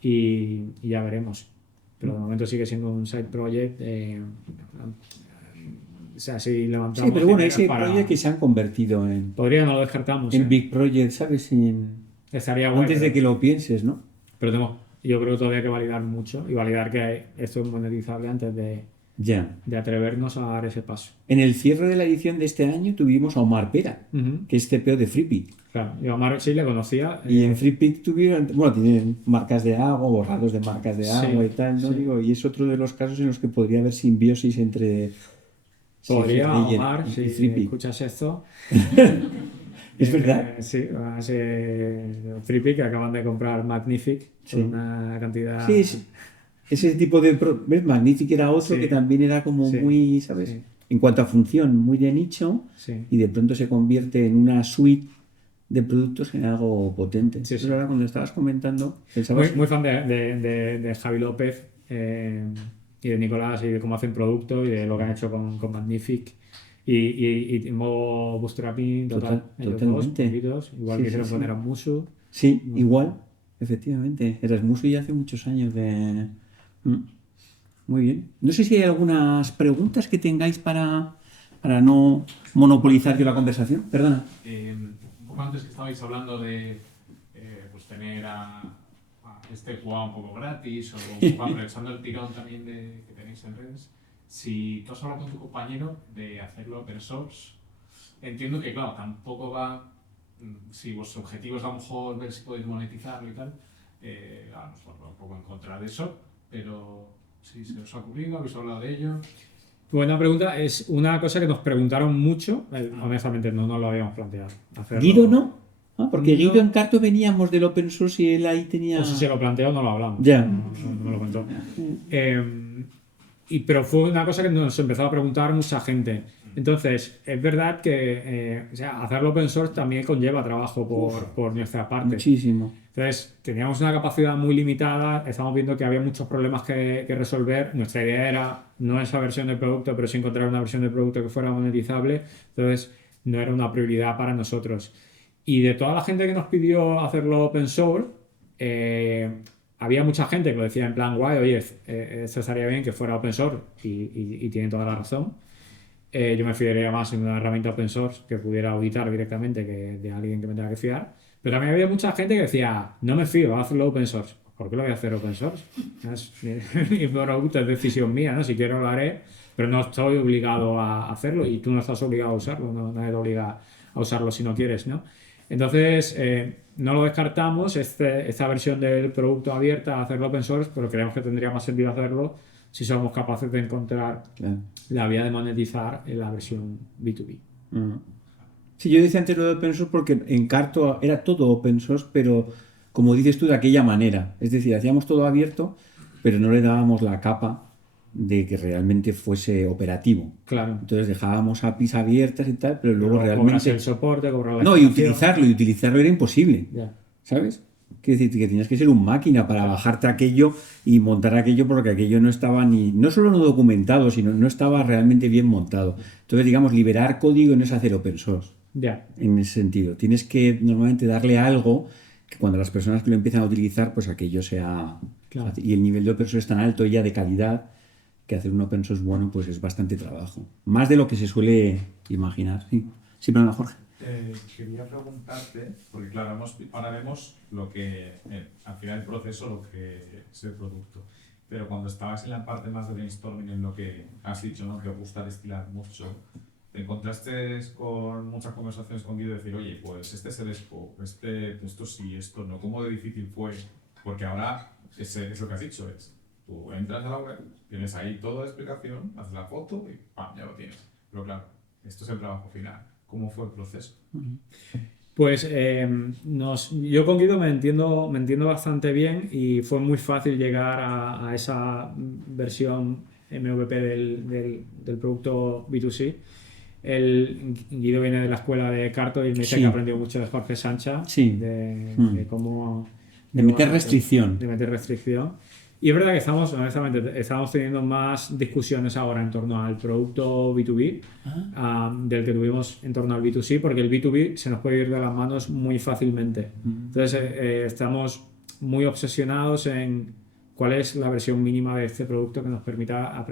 y ya veremos. Pero de momento sigue siendo un side project. O sea, si levantamos Sí, pero bueno, dinero ese para... proyecto que se han convertido en, Podría, no lo descartamos. Big Project, ¿sabes? Estaría guay, Antes de pero- que lo pienses, ¿no? Pero yo creo que todavía hay que validar mucho y validar que esto es monetizable antes Ya. de atrevernos a dar ese paso. En el cierre de la edición de este año tuvimos a Omar Pera, Ujú. que es CPO de FreePic. Claro, yo a Omar sí le conocía. Y en FreePic tuvieron, bueno, tienen marcas de agua, borrados de marcas de Sí, agua y tal, ¿no? sí. Digo, y es otro de los casos en los que podría haber simbiosis entre Podría, CFD Omar, y si FreePic. escuchas esto. ¿Es verdad? Sí, FreePic que acaban de comprar Magnific Sí. por una cantidad. Sí, ese tipo de... ¿Ves? Magnific era otro Sí. que también era como Sí. muy, ¿sabes? Sí. En cuanto a función, muy de nicho, Sí. y de pronto se convierte en una suite de productos en algo potente. Sí, sí. Pero ahora cuando estabas comentando, pensabas... Muy fan de Javi López y de Nicolás y de cómo hacen producto y de lo que han hecho con Magnific. Y en modo bootstrapping total. Ellos dos, Totalmente. poquitos, igual Sí, que hicieron sí, con sí. Erasmusu. Sí, igual, efectivamente. Erasmus ya hace muchos años de... Muy bien. No sé si hay algunas preguntas que tengáis para no monopolizar yo la conversación. Perdona. Un poco antes que estabais hablando de pues tener a este QA un poco gratis o un poco aprovechando el tirón también que tenéis en redes, si tú has hablado con tu compañero de hacerlo open source, entiendo que claro, tampoco va, si vuestro objetivo es a lo mejor ver si podéis monetizarlo y tal, a lo mejor va un poco en contra de eso, pero si se os ha ocurrido, habéis hablado de ello. Buena pregunta. Es una cosa que nos preguntaron mucho. Honestamente, no nos lo habíamos planteado. Hacerlo. Guido no. Ah, porque No. Guido en Carto veníamos del open source y él ahí tenía... O si se lo planteó, no lo hablamos. Ya. No lo contó. Pero fue una cosa que nos empezó a preguntar mucha gente. Entonces, es verdad que o sea, hacerlo open source también conlleva trabajo por nuestra parte. Muchísimo. Entonces, teníamos una capacidad muy limitada, estamos viendo que había muchos problemas que resolver. Nuestra idea era no esa versión del producto, pero sí encontrar una versión del producto que fuera monetizable. Entonces, no era una prioridad para nosotros. Y de toda la gente que nos pidió hacerlo open source, había mucha gente que lo decía en plan, guay, oye, esto estaría bien que fuera open source, y tienen toda la razón. Yo me fiaría más en una herramienta open source que pudiera auditar directamente que de alguien que me tenga que fiar. Pero también había mucha gente que decía, no me fío, voy a hacerlo open source. ¿Por qué lo voy a hacer open source? Mi producto es decisión mía, ¿no? Si quiero lo haré, pero no estoy obligado a hacerlo y tú no estás obligado a usarlo, nadie te obliga a usarlo si no quieres, ¿no? Entonces, no lo descartamos, esta versión del producto abierta a hacerlo open source, pero creemos que tendría más sentido hacerlo si somos capaces de encontrar Claro. la vía de monetizar en la versión B2B. Sí, yo decía antes lo de open source porque en Carto era todo open source, pero como dices tú, de aquella manera. Es decir, hacíamos todo abierto, pero no le dábamos la capa de que realmente fuese operativo. Claro. Entonces dejábamos APIs abiertas y tal, pero luego Cobras realmente... el soporte, cobras la No, y instalación. utilizarlo era imposible. Ya. ¿Sabes? Quiero decir, que tenías que ser un máquina para bajarte aquello y montar aquello porque aquello no estaba no solo no documentado, sino no estaba realmente bien montado. Entonces, digamos, liberar código no es hacer open source Ya. en ese sentido. Tienes que normalmente darle algo que cuando las personas que lo empiezan a utilizar, pues aquello sea... Claro. Y el nivel de open source es tan alto ya de calidad que hacer un open source bueno pues es bastante trabajo. Más de lo que se suele imaginar. Sí, sí, perdona, Jorge. Quería preguntarte, porque claro, ahora vemos lo que, al final del proceso, lo que es el producto. Pero cuando estabas en la parte más de brainstorming, en lo que has dicho, ¿no? Que os gusta destilar mucho, ¿te encontraste con muchas conversaciones con Guido y decir, oye, pues este es el scope, esto sí, esto no? ¿Cómo de difícil fue? Porque ahora es lo que has dicho, tú entras a la web, tienes ahí toda la explicación, haces la foto y ¡pam! Ya lo tienes. Pero claro, esto es el trabajo final. ¿Cómo fue el proceso? Pues yo con Guido me entiendo bastante bien y fue muy fácil llegar a esa versión MVP del producto B2C. Guido viene de la escuela de Carto y me dice Sí. que aprendió mucho de Jorge Sancha, Sí. de cómo... De meter restricción. De meter restricción. Y es verdad que honestamente, estamos teniendo más discusiones ahora en torno al producto B2B del que tuvimos en torno al B2C, porque el B2B se nos puede ir de las manos muy fácilmente. Entonces, estamos muy obsesionados en cuál es la versión mínima de este producto que nos permita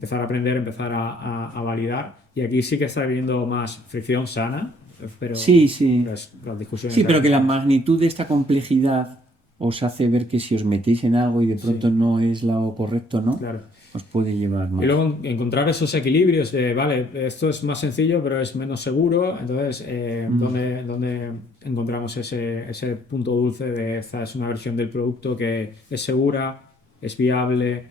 empezar a validar. Y aquí sí que está habiendo más fricción sana, pero Sí, sí. las discusiones... Sí, pero que la magnitud de esta complejidad os hace ver que si os metéis en algo y de pronto no es lo correcto, ¿no? Claro. Os puede llevar más. Y luego encontrar esos equilibrios de, vale, esto es más sencillo, pero es menos seguro. Entonces, ¿dónde encontramos ese punto dulce de esta es una versión del producto que es segura, es viable,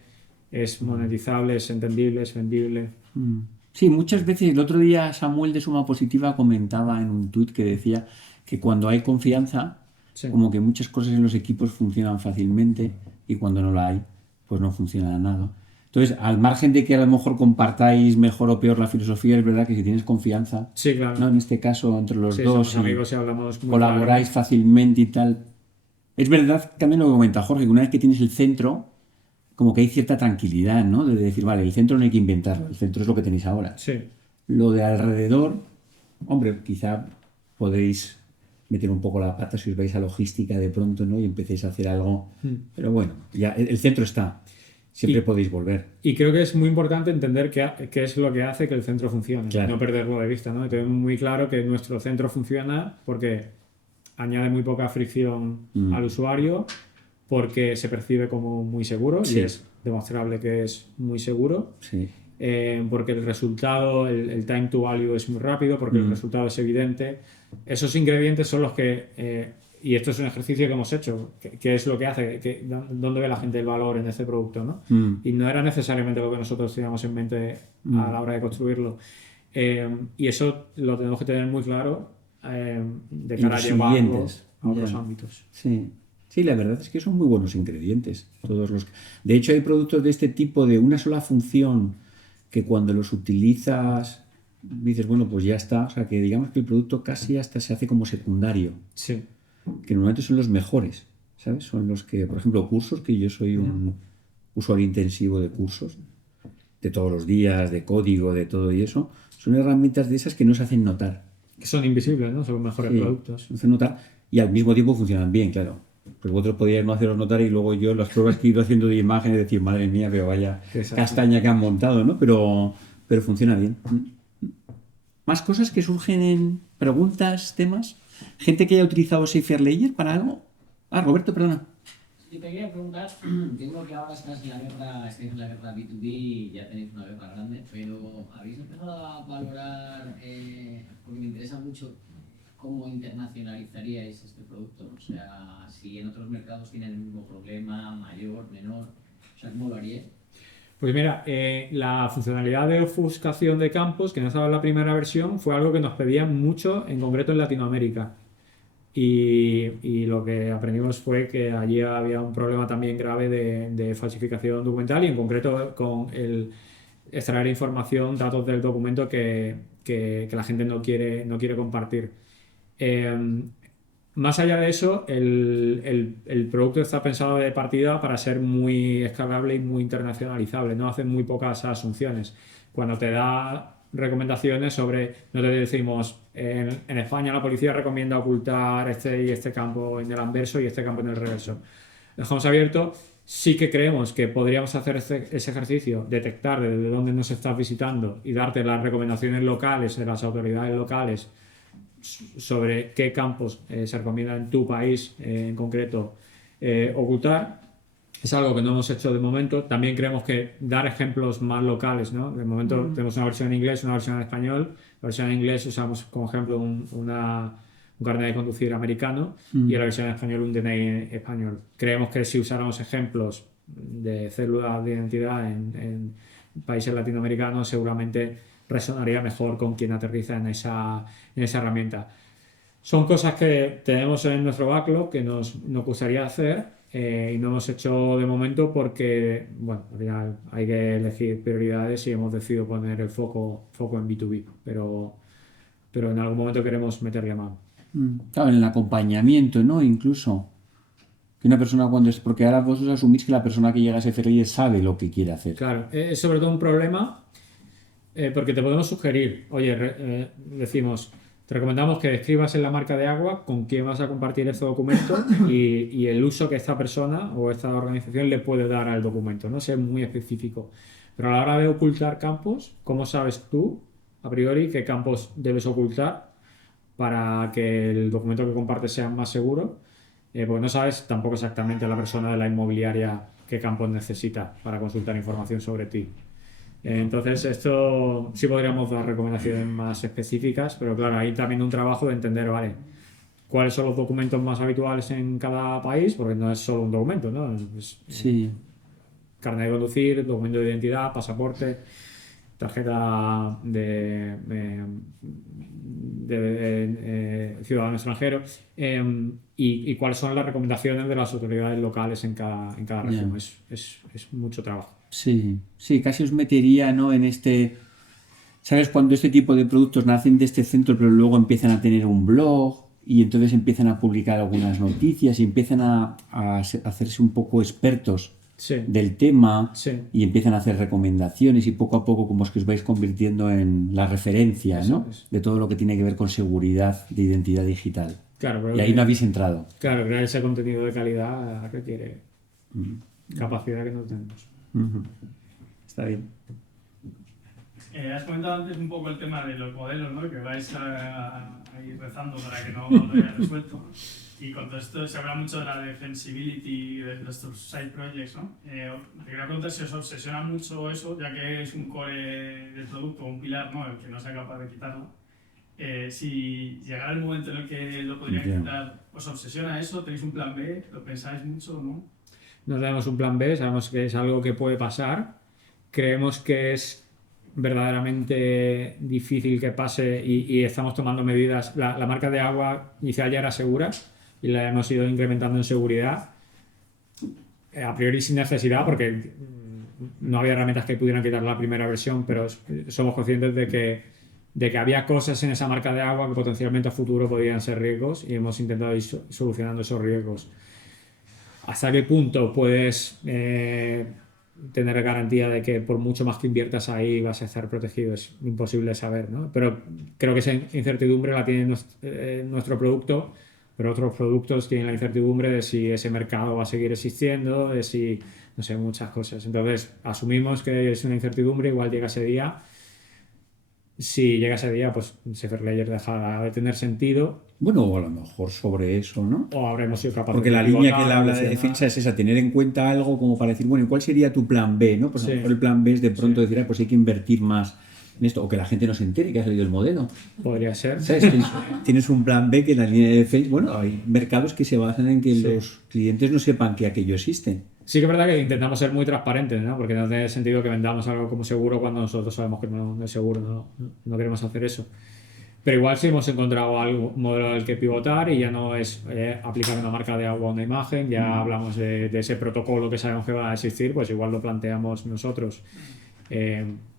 es monetizable, es entendible, es vendible? Sí, muchas veces el otro día Samuel de Suma Positiva comentaba en un tuit que decía que cuando hay confianza, Sí. como que muchas cosas en los equipos funcionan fácilmente y cuando no la hay, pues no funciona nada. Entonces, al margen de que a lo mejor compartáis mejor o peor la filosofía, es verdad que si tienes confianza, Sí, claro. ¿no? En este caso entre los Sí, dos somos amigos y hablamos muy colaboráis fácilmente y tal. Es verdad también lo que comenta Jorge, que una vez que tienes el centro, como que hay cierta tranquilidad, ¿no? De decir, vale, el centro no hay que inventarlo, el centro es lo que tenéis ahora. Sí. Lo de alrededor, hombre, quizá podéis meter un poco la pata si os vais a logística de pronto, ¿no? Y empecéis a hacer algo. Pero bueno, ya el centro está. Siempre podéis volver. Y creo que es muy importante entender qué es lo que hace que el centro funcione, Claro. no perderlo de vista, ¿no? Y tener muy claro que nuestro centro funciona porque añade muy poca fricción al usuario, porque se percibe como muy seguro Sí. y es demostrable que es muy seguro, Sí. porque el resultado, el time to value es muy rápido, porque el resultado es evidente. Esos ingredientes son los que... y esto es un ejercicio que hemos hecho, que es lo que hace, dónde ve la gente el valor en este producto, ¿no? Y no era necesariamente lo que nosotros teníamos en mente a la hora de construirlo. Y eso lo tenemos que tener muy claro de Y cara a los llevarlo siguientes. a otros Ya. ámbitos. Sí. Sí, la verdad es que son muy buenos ingredientes. Todos los... De hecho, hay productos de este tipo de una sola función que cuando los utilizas dices, bueno, pues ya está. O sea, que digamos que el producto casi hasta se hace como secundario. Sí. Que normalmente son los mejores, ¿sabes? Son los que, por ejemplo, cursos, que yo soy un usuario intensivo de cursos, de todos los días, de código, de todo y eso, son herramientas de esas que no se hacen notar. Que son invisibles, ¿no? Son los mejores Sí, productos. se hacen notar y al mismo tiempo funcionan bien, claro. Pues vosotros podríais no haceros notar y luego yo las pruebas que he ido haciendo de imágenes decir, madre mía, pero vaya Exacto. castaña que han montado, ¿no? Pero funciona bien. ¿Más cosas que surgen en preguntas, temas? ¿Gente que haya utilizado SaferLayer para algo? Ah, Roberto, perdona. Yo te quería preguntar, entiendo que ahora estáis en la guerra B2B y ya tenéis una guerra grande, pero ¿habéis empezado a valorar, porque me interesa mucho, cómo internacionalizaríais este producto? O sea, si en otros mercados tienen el mismo problema, mayor, menor, o sea, ¿cómo lo haríais? Pues mira, la funcionalidad de ofuscación de campos, que no estaba en la primera versión, fue algo que nos pedían mucho, en concreto en Latinoamérica. Y lo que aprendimos fue que allí había un problema también grave de falsificación documental y en concreto con el extraer información, datos del documento que la gente no quiere compartir. Más allá de eso, el producto está pensado de partida para ser muy escalable y muy internacionalizable, no hace muy pocas asunciones. Cuando te da recomendaciones sobre, no te decimos, en España la policía recomienda ocultar este y este campo en el anverso y este campo en el reverso. Dejamos abierto, sí que creemos que podríamos hacer ese ejercicio, detectar desde dónde nos estás visitando y darte las recomendaciones locales de las autoridades locales sobre qué campos se recomienda en tu país en concreto ocultar. Es algo que no hemos hecho de momento. También creemos que dar ejemplos más locales, ¿no? De momento tenemos una versión en inglés, una versión en español. La versión en inglés usamos como ejemplo un carnet de conducir americano y en la versión en español un DNI español. Creemos que si usáramos ejemplos de células de identidad en países latinoamericanos seguramente resonaría mejor con quien aterriza en esa herramienta. Son cosas que tenemos en nuestro backlog que nos gustaría hacer y no hemos hecho de momento porque, bueno, al final hay que elegir prioridades y hemos decidido poner el foco en B2B, pero en algún momento queremos meterle mano. Claro, en el acompañamiento, ¿no? Incluso. Que una persona cuando es... Porque ahora vosotros asumís que la persona que llega a ese FLI sabe lo que quiere hacer. Claro, es sobre todo un problema porque te podemos sugerir, oye, decimos, te recomendamos que escribas en la marca de agua con quién vas a compartir este documento y el uso que esta persona o esta organización le puede dar al documento, ¿no? Ser muy específico. Pero a la hora de ocultar campos, ¿cómo sabes tú, a priori, qué campos debes ocultar para que el documento que compartes sea más seguro? Porque no sabes tampoco exactamente la persona de la inmobiliaria qué campos necesita para consultar información sobre ti. Entonces, esto sí podríamos dar recomendaciones más específicas, pero claro, hay también un trabajo de entender, ¿vale? ¿Cuáles son los documentos más habituales en cada país? Porque no es solo un documento, ¿no? Sí. Carnet de conducir, documento de identidad, pasaporte, tarjeta de ciudadano extranjero, y cuáles son las recomendaciones de las autoridades locales en cada región. Es mucho trabajo. Sí, sí, casi os metería, ¿no? En este... ¿Sabes? Cuando este tipo de productos nacen de este centro, pero luego empiezan a tener un blog y entonces empiezan a publicar algunas noticias y empiezan a hacerse un poco expertos del tema y empiezan a hacer recomendaciones y poco a poco como es que os vais convirtiendo en la referencia, ¿no? De todo lo que tiene que ver con seguridad de identidad digital. Claro, y ahí no habéis entrado. Claro, crear ese contenido de calidad requiere capacidad que no tenemos. Está bien. Has comentado antes un poco el tema de los modelos, ¿no? Que vais a ir rezando para que no lo hayáis resuelto. Y con todo esto se habla mucho de la defensibility de estos side projects, ¿no? Te quería preguntar si os obsesiona mucho eso, ya que es un core del producto, un pilar, ¿no? El que no sea capaz de quitarlo. Si llegara el momento en el que lo podrían quitar, ¿os obsesiona eso? ¿Tenéis un plan B? ¿Lo pensáis mucho o no? No tenemos un plan B, sabemos que es algo que puede pasar. Creemos que es verdaderamente difícil que pase y estamos tomando medidas. La marca de agua inicial ya era segura y la hemos ido incrementando en seguridad, a priori sin necesidad, porque no había herramientas que pudieran quitar la primera versión, pero somos conscientes de que había cosas en esa marca de agua que potencialmente a futuro podían ser riesgos y hemos intentado ir solucionando esos riesgos. ¿Hasta qué punto puedes tener garantía de que por mucho más que inviertas ahí vas a estar protegido? Es imposible saber, ¿no? Pero creo que esa incertidumbre la tiene nuestro producto, pero otros productos tienen la incertidumbre de si ese mercado va a seguir existiendo, de si, no sé, muchas cosas. Entonces, asumimos que es una incertidumbre, igual llega ese día. Si llega ese día, pues Seferlayer dejará de tener sentido. Bueno, o a lo mejor sobre eso, ¿no? O habremos sido capaces porque de la línea que él pivotar, habla de defensa es esa, tener en cuenta algo como para decir, bueno, ¿y cuál sería tu plan B? ¿No? Pues a lo mejor el plan B es de pronto decir, pues hay que invertir más en esto, o que la gente no se entere que ha salido el modelo. Podría ser. ¿Sabes? Tienes un plan B que en la línea de defensa, bueno, hay mercados que se basan en que los clientes no sepan que aquello existe. Sí que es verdad que intentamos ser muy transparentes, ¿no? Porque no tiene sentido que vendamos algo como seguro cuando nosotros sabemos que no es seguro, no queremos hacer eso. Pero igual si hemos encontrado algún modelo al que pivotar y ya no es aplicar una marca de agua a una imagen, ya hablamos de ese protocolo que sabemos que va a existir, pues igual lo planteamos nosotros.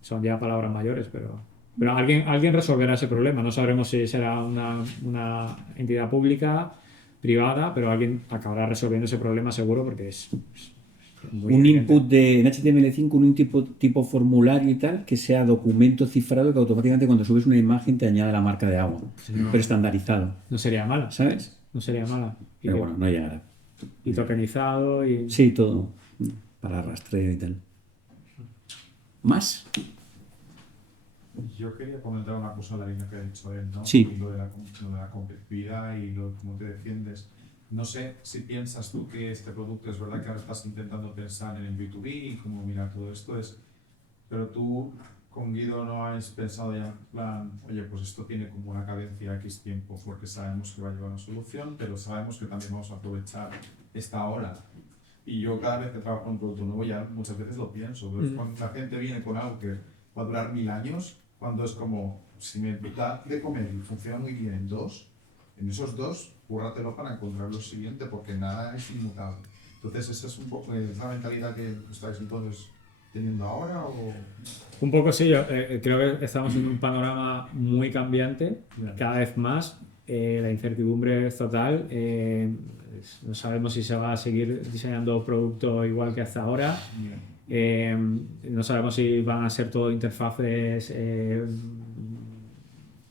Son ya palabras mayores, pero alguien resolverá ese problema. No sabremos si será una entidad pública, privada, pero alguien acabará resolviendo ese problema seguro porque es muy un evidente. input en HTML5, un tipo formulario y tal, que sea documento cifrado que automáticamente cuando subes una imagen te añade la marca de agua, pero estandarizado. No sería mala, ¿Sabes? no sería mala. Pero bueno, no llegará. Y tokenizado y... Sí, todo. Para rastreo y tal. ¿Más? Yo quería comentar una cosa en la línea que ha dicho él, ¿no? Sí. Lo de la competitividad y cómo te defiendes. No sé si piensas tú que este producto, es verdad que ahora estás intentando pensar en el B2B y cómo mirar todo esto, pero tú con Guido no has pensado ya en plan, oye, pues esto tiene como una cadencia X tiempo porque sabemos que va a llevar una solución, pero sabemos que también vamos a aprovechar esta hora. Y yo cada vez que trabajo en un producto nuevo ya muchas veces lo pienso, pero cuando la gente viene con algo que va a durar 1000 años, cuando es como, si me da de comer y funciona muy bien en esos dos, cúrratelo para encontrar lo siguiente, porque nada es inmutable. Entonces, esa es un poco la mentalidad que estáis entonces teniendo ahora, ¿o? Un poco sí, yo creo que estamos en un panorama muy cambiante, cada vez más, la incertidumbre es total, No sabemos si se va a seguir diseñando producto igual que hasta ahora. No sabemos si van a ser todo interfaces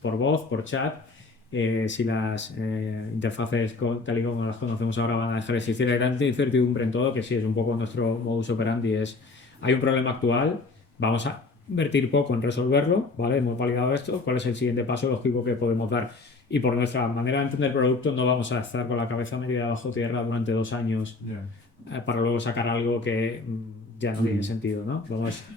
por voz, por chat. Si las interfaces tal y como las conocemos ahora van a dejar de existir. Hay tanta incertidumbre en todo que sí, es un poco nuestro modus operandi. Hay un problema actual, vamos a invertir poco en resolverlo, ¿vale? Hemos validado esto, ¿cuál es el siguiente paso lógico que podemos dar? Y por nuestra manera de entender el producto no vamos a estar con la cabeza metida bajo tierra durante 2 años para luego sacar algo que ya no tiene sentido, ¿no?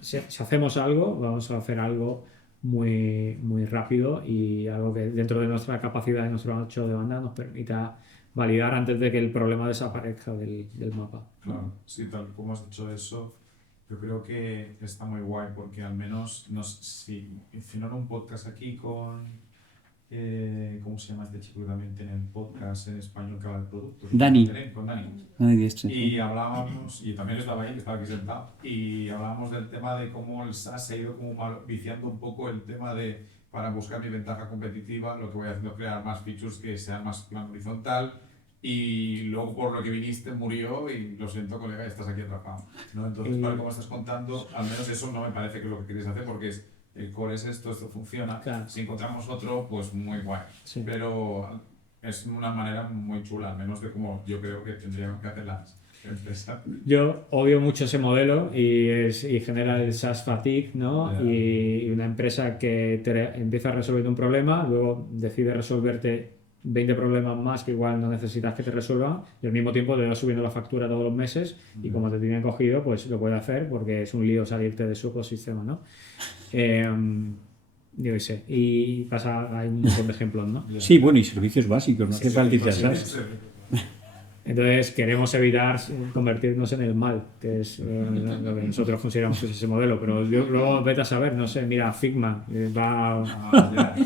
Si hacemos algo, vamos a hacer algo muy, muy rápido y algo que dentro de nuestra capacidad, de nuestro ancho de banda, nos permita validar antes de que el problema desaparezca del mapa. Claro, sí, tal como has dicho eso, yo creo que está muy guay porque al menos si hicieron un podcast aquí con ¿cómo se llama este chico que también tiene un podcast en español que habla de productos? Dani. Con Dani. Dani Diestre. Y hablábamos, y también estaba ahí, que estaba aquí sentado, y hablábamos del tema de cómo el SaaS se ha ido como viciando un poco el tema de, para buscar mi ventaja competitiva, lo que voy haciendo es crear más features que sean más plan horizontal, y luego por lo que viniste murió, y lo siento colega, estás aquí atrapado, ¿no? Entonces, para como estás contando, al menos eso no me parece que es lo que queréis hacer, porque el core es esto funciona, claro. Si encontramos otro, pues muy guay, Sí. pero es una manera muy chula, al menos de como yo creo que tendríamos que hacer las empresas. Yo odio mucho ese modelo y genera el SaaS fatigue, ¿no? Yeah. Y una empresa que empieza a resolver un problema, luego decide resolverte 20 problemas más que igual no necesitas que te resuelvan y al mismo tiempo te va subiendo la factura todos los meses y como te tienen cogido, pues lo puede hacer porque es un lío salirte de su ecosistema, ¿no? Yo qué sé. Y hay un montón de ejemplos, ¿no? Sí, bueno, y servicios básicos, no hace falta irse a SaaS. Entonces queremos evitar convertirnos en el mal, que es lo que nosotros consideramos que es ese modelo, pero luego vete a saber, no sé, mira, Figma va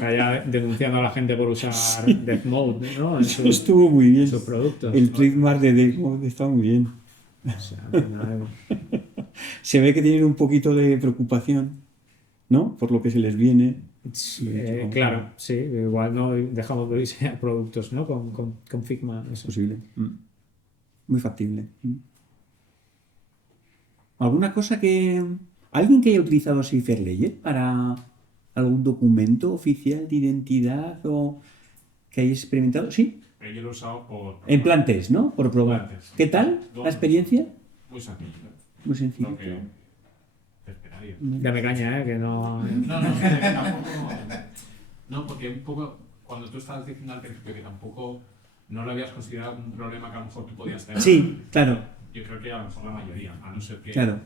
allá denunciando a la gente por usar Death Mode, ¿no? Eso estuvo muy bien. Sus productos. El trademark de Death Mode está muy bien. O sea, al final, Se ve que tienen un poquito de preocupación, ¿no? Por lo que se les viene. claro, sí, igual no dejamos de diseñar productos, ¿no? Con Figma. Es posible. Muy factible. ¿Alguna cosa que... ¿Alguien que haya utilizado Safer para algún documento oficial de identidad o que haya experimentado? ¿Sí? Yo lo he usado por... En plan test, ¿no? Por probar. Plan test. ¿Qué tal la experiencia? Muy sencillo. Muy sencillo. Lo que te esperaría. Dame caña, que no... No, tampoco... No, porque un poco, cuando tú estabas diciendo al principio que tampoco no lo habías considerado un problema que a lo mejor tú podías tener. Sí, claro. Yo creo que a lo mejor la mayoría, a no ser que Claro.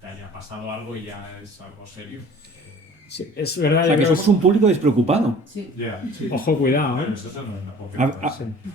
te haya pasado algo y ya es algo serio. Sí, es verdad. O sea, yo que creo somos un público despreocupado. Sí. Yeah. Ojo, cuidado, ¿eh? Pero eso no es la porque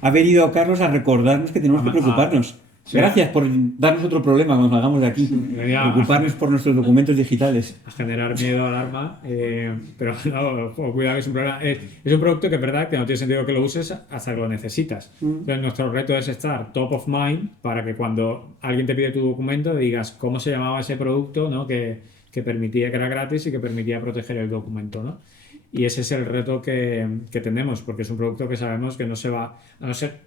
Ha venido Carlos a recordarnos que tenemos que preocuparnos. Gracias por darnos otro problema cuando salgamos de aquí. Preocuparnos por nuestros documentos digitales. A generar miedo, alarma, pero no, ojo, cuidado, que es un problema. Es un producto que es verdad que no tiene sentido que lo uses hasta que lo necesitas. Entonces, nuestro reto es estar top of mind para que cuando alguien te pide tu documento digas cómo se llamaba ese producto, ¿no? que permitía, que era gratis y que permitía proteger el documento, ¿no? Y ese es el reto que tenemos, porque es un producto que sabemos que no se va, a no ser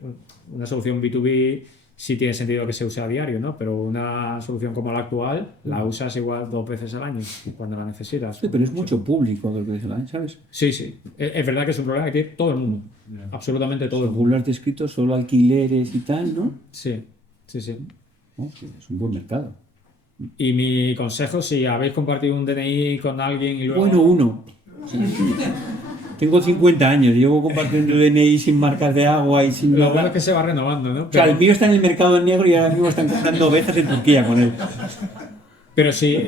una solución B2B, sí tiene sentido que se use a diario, ¿no? Pero una solución como la actual la usas igual 2 veces al año cuando la necesitas. Sí, pero es mucho público, ¿sabes? Sí, sí. Es verdad que es un problema que tiene todo el mundo. Absolutamente todo el mundo. Según lo has descrito, solo alquileres y tal, ¿no? Sí, sí, sí. Oh, es un buen mercado. Y mi consejo, si habéis compartido un DNI con alguien y luego... Bueno, uno. Tengo 50 años, llevo compartiendo DNI sin marcas de agua y sin Lo nada. bueno es que se va renovando, ¿no? O sea, el mío está en el mercado negro y ahora mismo están comprando ovejas en Turquía con él. Pero sí,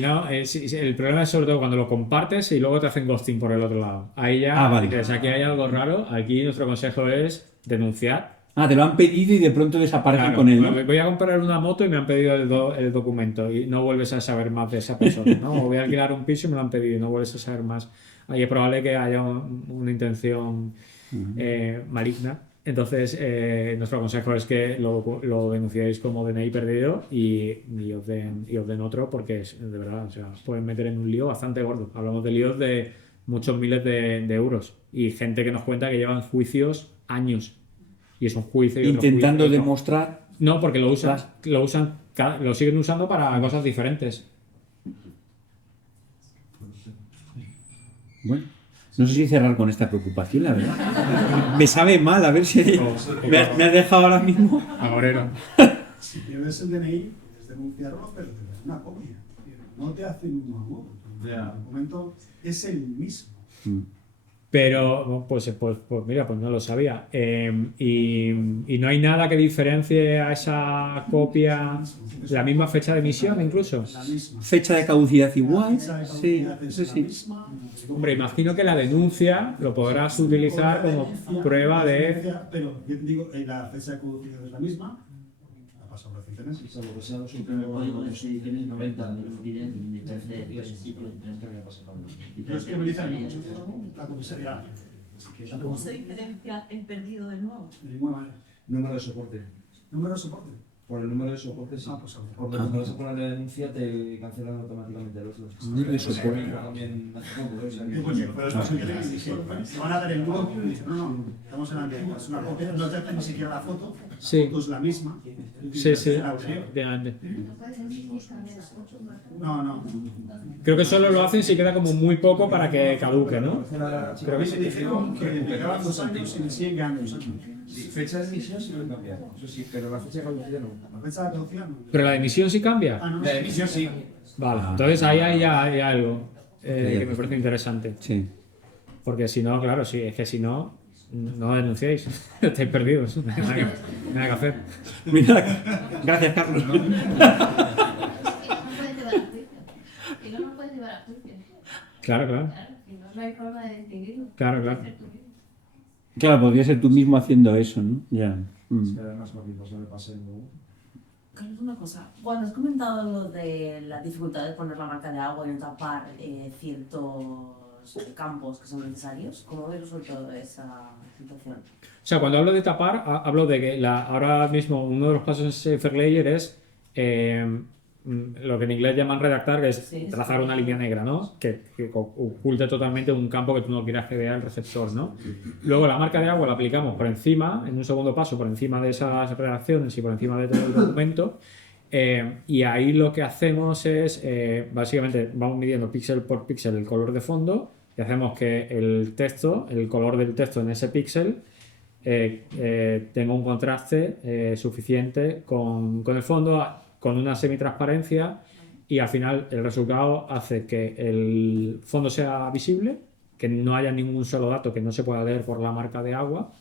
no, el problema es sobre todo cuando lo compartes y luego te hacen ghosting por el otro lado. Ahí ya, vale. dices, aquí hay algo raro, aquí nuestro consejo es denunciar. Te lo han pedido y de pronto desaparecen Claro, con él, ¿no? voy a comprar una moto y me han pedido el documento y no vuelves a saber más de esa persona, ¿no? O voy a alquilar un piso y me lo han pedido y no vuelves a saber más. Ahí es probable que haya una intención maligna. Entonces, nuestro consejo es que lo denunciéis como DNI perdido y os den otro, porque es, de verdad, o sea, os pueden meter en un lío bastante gordo. Hablamos de líos de muchos miles de euros y gente que nos cuenta que llevan juicios años y es un juicio. Y otro Intentando juicio, demostrar. No, porque lo siguen usando para cosas diferentes. Bueno, no sé si cerrar con esta preocupación, la verdad. Me sabe mal, a ver si me has dejado ahora mismo. Agorero. Si pierdes el DNI, puedes denunciarlo, pero te das una copia. No te hacen uno nuevo. El documento es el mismo. Pero, pues mira, pues no lo sabía. Y no hay nada que diferencie a esa copia la misma fecha de emisión, incluso. La misma. Fecha de caducidad igual. Fecha de Sí, caducidad es eso la sí. misma. Hombre, imagino que la denuncia lo podrás utilizar como prueba de... Pero yo te digo, la fecha de caducidad es la misma. Ha pasado recientemente. Salvo que sea los últimos códigos de ediciones 90 de los vídeos de 13 Pero es que me dicen la comisaría. ¿Cómo se diferencia el perdido del nuevo? De ninguna manera. Número de soporte. ¿Número de soporte? Por el número de soporte, sí. Pues a ver. Porque cuando vas a poner la denuncia te cancelan automáticamente el otro. Número de soporte. También hace poco, o sea que- Pero esto es increíble. Te van a dar el nuevo y dicen, no, estamos en la antigua, es una copia, no te hacen ni siquiera la foto, Sí. la foto es la misma. Sí, sí. La anterior. Efectivamente. No. Creo que solo lo hacen si queda como muy poco para que caduque, ¿no? Pero a mí me dijeron que me quedaban 2 años y me siguen quedando 2 años. Fecha de emisión sí lo he cambiado, eso sí, pero la fecha de caducidad no. La fecha de caducidad no. Pero la de emisión sí cambia. Ah, no. La de emisión sí. Vale, entonces ahí hay algo que me parece interesante. Sí. Porque si no, claro, sí, es que si no, no denunciéis. Estáis perdidos. No hay nada que hacer. Mira, gracias, Carlos. No puedes llevar a juicio. Que no puedes llevar a juicio. Claro. Claro, que no hay forma de distinguirlo. Claro. Claro, podría ser tú mismo haciendo eso, ¿no? Ya. Será más rápido, se me pase luego. Carlos, una cosa. Bueno, has comentado lo de la dificultad de poner la marca de agua y no tapar ciertos campos que son necesarios. ¿Cómo habéis resuelto esa situación? O sea, cuando hablo de tapar, hablo de que ahora mismo uno de los pasos en Fairlayer es lo que en inglés llaman redactar, que es trazar una línea negra, ¿no? Que oculte totalmente un campo que tú no quieras que vea el receptor, ¿no? Luego la marca de agua la aplicamos por encima, en un segundo paso, por encima de esas redacciones y por encima de todo el documento. Y ahí lo que hacemos es, básicamente, vamos midiendo píxel por píxel el color de fondo y hacemos que el texto, el color del texto en ese píxel, tenga un contraste suficiente con el fondo, con una semitransparencia, y al final el resultado hace que el fondo sea visible, que no haya ningún solo dato que no se pueda leer por la marca de agua,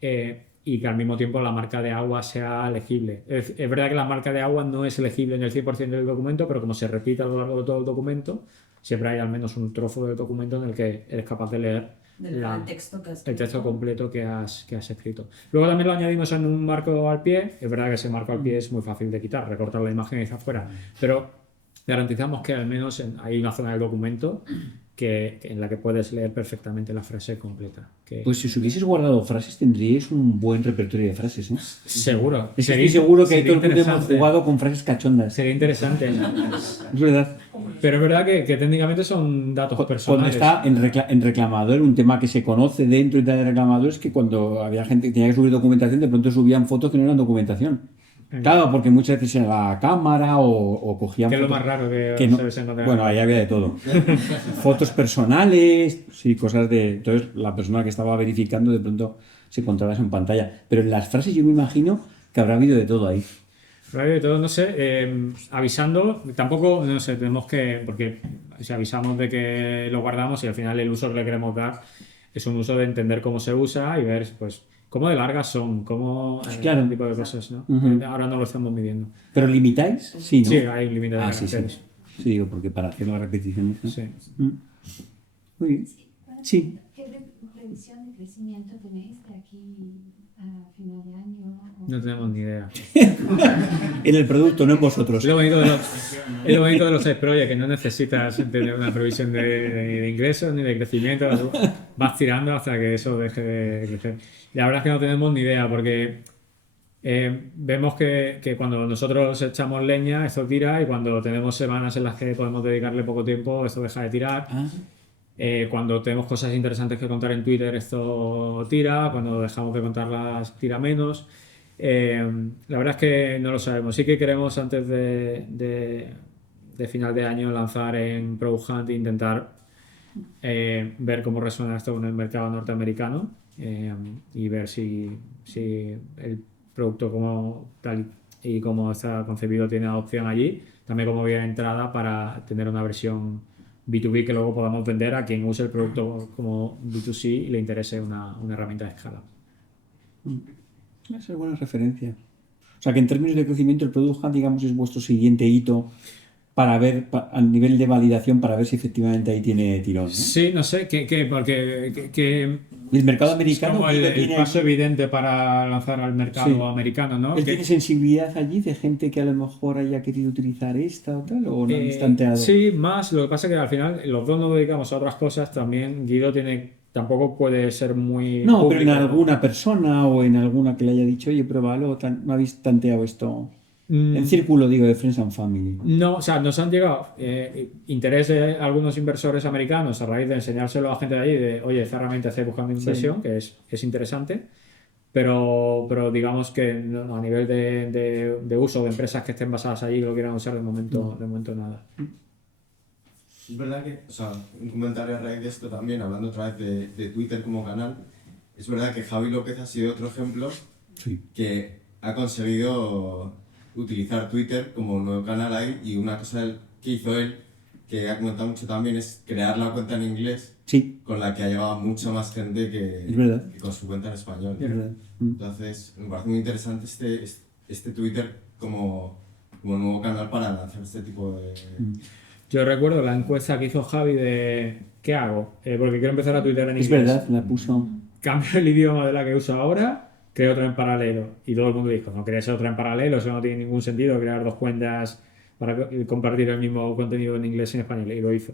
y que al mismo tiempo la marca de agua sea legible. Es verdad que la marca de agua no es legible en el 100% del documento, pero como se repite a lo largo de todo el documento, siempre hay al menos un trozo del documento en el que eres capaz de leer El texto que has el texto completo que has escrito. Luego también lo añadimos en un marco al pie. Es verdad que ese marco al pie es muy fácil de quitar, recortar la imagen y hacia afuera, pero garantizamos que al menos hay una zona del documento en la que puedes leer perfectamente la frase completa. Pues si os hubieses guardado frases, tendríais un buen repertorio de frases, ¿eh? Seguro. Estoy seguro que todo el mundo hemos jugado con frases cachondas. Sería interesante. Es verdad. Pero es verdad que técnicamente son datos personales. Cuando está en reclamador, un tema que se conoce dentro y tal de reclamador es que cuando había gente que tenía que subir documentación, de pronto subían fotos que no eran documentación. Claro, porque muchas veces era la cámara o cogían Que es lo fotos más raro que no, se ves encontrar. bueno, ahí había de todo. Fotos personales, sí, cosas de... Entonces, la persona que estaba verificando de pronto se encontraba eso en pantalla. Pero en las frases yo me imagino que habrá habido de todo ahí. De todo, no sé, avisando, tampoco, no sé, tenemos que, porque si avisamos de que lo guardamos y al final el uso que le queremos dar es un uso de entender cómo se usa y ver, pues, cómo de largas son, cómo, claro, ese tipo de cosas, ¿no? Ahora no lo estamos midiendo. ¿Pero limitáis? Sí, ¿no? Sí, hay un límite de caracteres. Sí, digo, porque para hacer las repeticiones, ¿no? Sí. Muy bien. Sí. ¿Qué previsión de crecimiento tenéis de aquí a final de año? No tenemos ni idea. En el producto, no en vosotros. Es lo bonito de los Side Project, que no necesitas tener una previsión de ingresos ni de crecimiento. Vas tirando hasta que eso deje de crecer. La verdad es que no tenemos ni idea, porque vemos que cuando nosotros echamos leña, esto tira, y cuando tenemos semanas en las que podemos dedicarle poco tiempo, esto deja de tirar. Cuando tenemos cosas interesantes que contar en Twitter, esto tira. Cuando dejamos de contarlas, tira menos. La verdad es que no lo sabemos. Sí que queremos antes de final de año lanzar en Product Hunt e intentar ver cómo resuena esto en el mercado norteamericano y ver si el producto como tal y como está concebido tiene adopción allí, también como vía de entrada para tener una versión B2B que luego podamos vender a quien use el producto como B2C y le interese una herramienta de escala. Esa es buena referencia. O sea que en términos de crecimiento el Product Hunt, digamos, es vuestro siguiente hito para ver, a nivel de validación, para ver si efectivamente ahí tiene tirón, ¿no? Sí, no sé, porque el mercado americano es como el tiene paso evidente para lanzar al mercado americano, ¿no? ¿Él tiene sensibilidad allí de gente que a lo mejor haya querido utilizar esta o tal? ¿O no habéis tanteado? Sí, más. Lo que pasa es que al final los dos nos dedicamos a otras cosas. También Guido tampoco puede ser muy No, público, pero en alguna persona o en alguna que le haya dicho, oye, pruébalo, ¿no habéis tanteado esto? En círculo, digo, de Friends and Family. No, o sea, nos han llegado interés de algunos inversores americanos a raíz de enseñárselo a gente de allí, de, oye, esta herramienta estoy buscando inversión, que es interesante, pero digamos que a nivel de uso de empresas que estén basadas allí y lo quieran usar de momento nada. Es verdad que, o sea, un comentario a raíz de esto también, hablando otra vez de Twitter como canal, es verdad que Javi López ha sido otro ejemplo que ha conseguido utilizar Twitter como un nuevo canal ahí, y una cosa que hizo él, que ha comentado mucho también, es crear la cuenta en inglés, con la que ha llegado a mucha más gente que con su cuenta en español. Es verdad. Entonces, me parece muy interesante este Twitter como nuevo canal para lanzar este tipo de... Yo recuerdo la encuesta que hizo Javi de ¿qué hago? Porque quiero empezar a Twitter en inglés. Es verdad, la puso. Cambio el idioma de la que uso ahora, creo otra en paralelo. Y todo el mundo dijo, no quería otra en paralelo, eso no tiene ningún sentido, crear dos cuentas para compartir el mismo contenido en inglés y en español. Y lo hizo.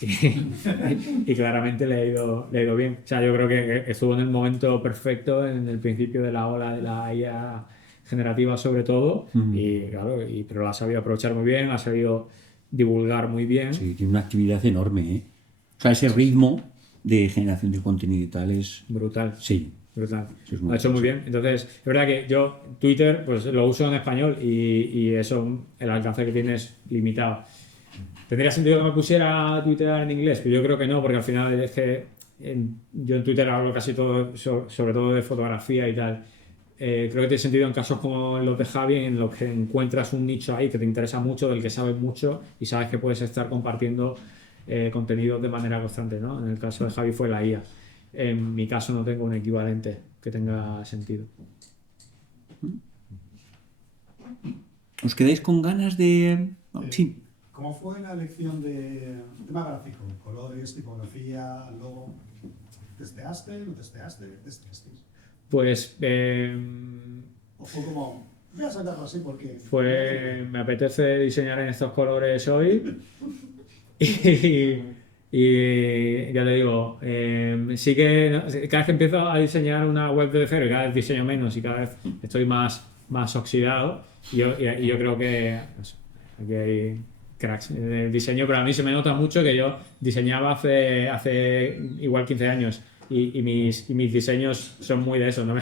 Y claramente le ha ido bien. O sea, yo creo que estuvo en el momento perfecto, en el principio de la ola de la IA generativa sobre todo. Y claro, pero la ha sabido aprovechar muy bien, la ha sabido divulgar muy bien. Sí, tiene una actividad enorme, ¿eh? O sea, ese ritmo de generación de contenido y tal es... brutal. Sí. Brutal. Lo ha hecho muy bien. Entonces, es verdad que yo Twitter pues lo uso en español y eso, el alcance que tiene es limitado. ¿Tendría sentido que me pusiera a tuitear en inglés? Pero yo creo que no, porque al final es que yo en Twitter hablo casi todo, sobre todo de fotografía y tal. Creo que tiene sentido en casos como los de Javi, en los que encuentras un nicho ahí que te interesa mucho, del que sabes mucho y sabes que puedes estar compartiendo contenido de manera constante, ¿no? En el caso de Javi fue la IA. En mi caso no tengo un equivalente que tenga sentido. ¿Os quedáis con ganas de...? Sí. ¿Cómo fue la elección de tema gráfico? Colores, tipografía, logo. ¿Testeaste? ¿No testeaste? ¿Testeasteis? Pues... ¿O fue como, voy a sacarlo así porque... me apetece diseñar en estos colores hoy y ya te digo, sí que cada vez que empiezo a diseñar una web de cero y cada vez diseño menos y cada vez estoy más oxidado, y yo creo que aquí hay cracks en el diseño, pero a mí se me nota mucho que yo diseñaba hace igual 15 años y mis diseños son muy de eso, no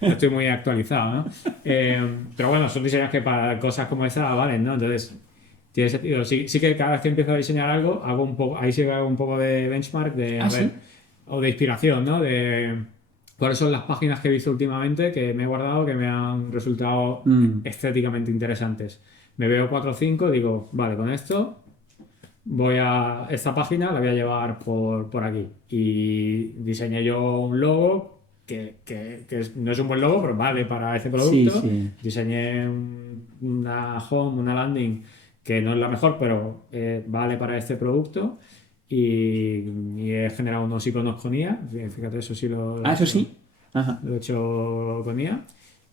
estoy muy actualizado, ¿no? Pero bueno, son diseños que para cosas como esta valen, ¿no? Entonces tiene sentido. Sí que cada vez que empiezo a diseñar algo, ahí sí que hago un poco de benchmark, o de inspiración, ¿no? De cuáles son las páginas que he visto últimamente que me he guardado, que me han resultado estéticamente interesantes. Me veo 4 o 5, digo, vale, con esto voy a esta página, la voy a llevar por aquí. Y diseñé yo un logo que no es un buen logo, pero vale para este producto. Sí. Diseñé una home, una landing que no es la mejor, pero vale para este producto. Y he generado unos iconos con IA. Fíjate, eso sí lo eso sí. Ajá. Lo he hecho con IA,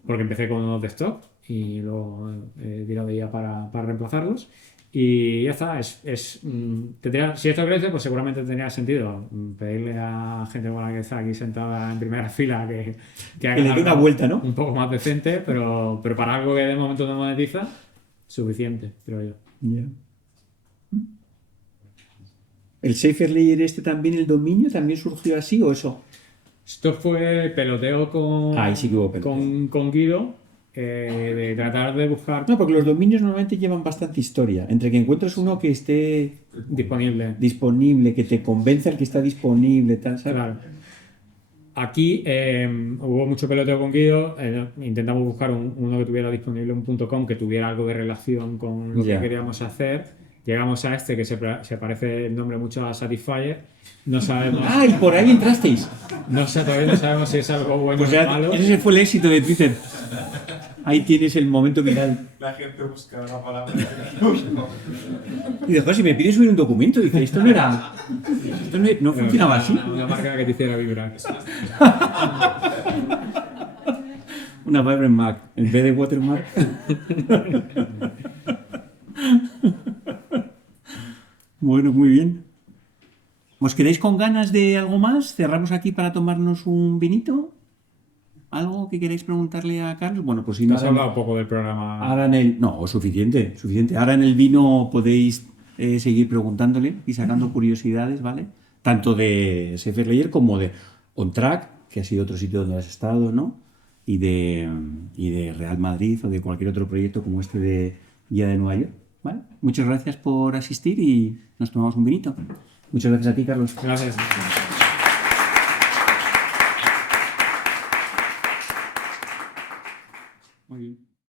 porque empecé con unos de stock y luego he tirado de IA para reemplazarlos. Y ya está. Si esto crece, pues seguramente tendría sentido pedirle a gente con la que está aquí sentada en primera fila que haga le dé una vuelta, ¿no? Un poco más decente, pero para algo que de momento no monetiza, suficiente, creo yo. Yeah. ¿El Safer Layer también, el dominio, también surgió así o eso? Esto fue peloteo Ahí sí que hubo peloteo. con Guido, de tratar de buscar No, porque los dominios normalmente llevan bastante historia. Entre que encuentres uno que esté disponible, que te convenza el que está disponible, tal, ¿sabes? Claro. Aquí hubo mucho peloteo con Guido, intentamos buscar uno que tuviera disponible un .com, que tuviera algo de relación con lo que queríamos hacer. Llegamos a que se parece el nombre mucho a Satisfyer. No sabemos... ¡Ah, y por ahí entrasteis! Todavía no sabemos si es algo bueno Pues o malo. ese fue el éxito de Twitter. Ahí tienes el momento viral. La gente busca la palabra. Y después, si me pides subir un documento, dice, esto no era... Esto no funcionaba así. Una marca que te hiciera vibrar. Una Vibrant Mac, en vez de Watermark. Bueno, muy bien. ¿Os quedáis con ganas de algo más? ¿Cerramos aquí para tomarnos un vinito? ¿Algo que queráis preguntarle a Carlos? Bueno, pues si no... Has hablado un poco del programa. Ahora no, suficiente. Ahora en el vino podéis seguir preguntándole y sacando curiosidades, ¿vale? Tanto de Safer Layer como de OnTrack, que ha sido otro sitio donde has estado, ¿no? Y de Real Madrid o de cualquier otro proyecto como este de Guía de Nueva York, ¿vale? Muchas gracias por asistir y nos tomamos un vinito. Muchas gracias a ti, Carlos. Gracias.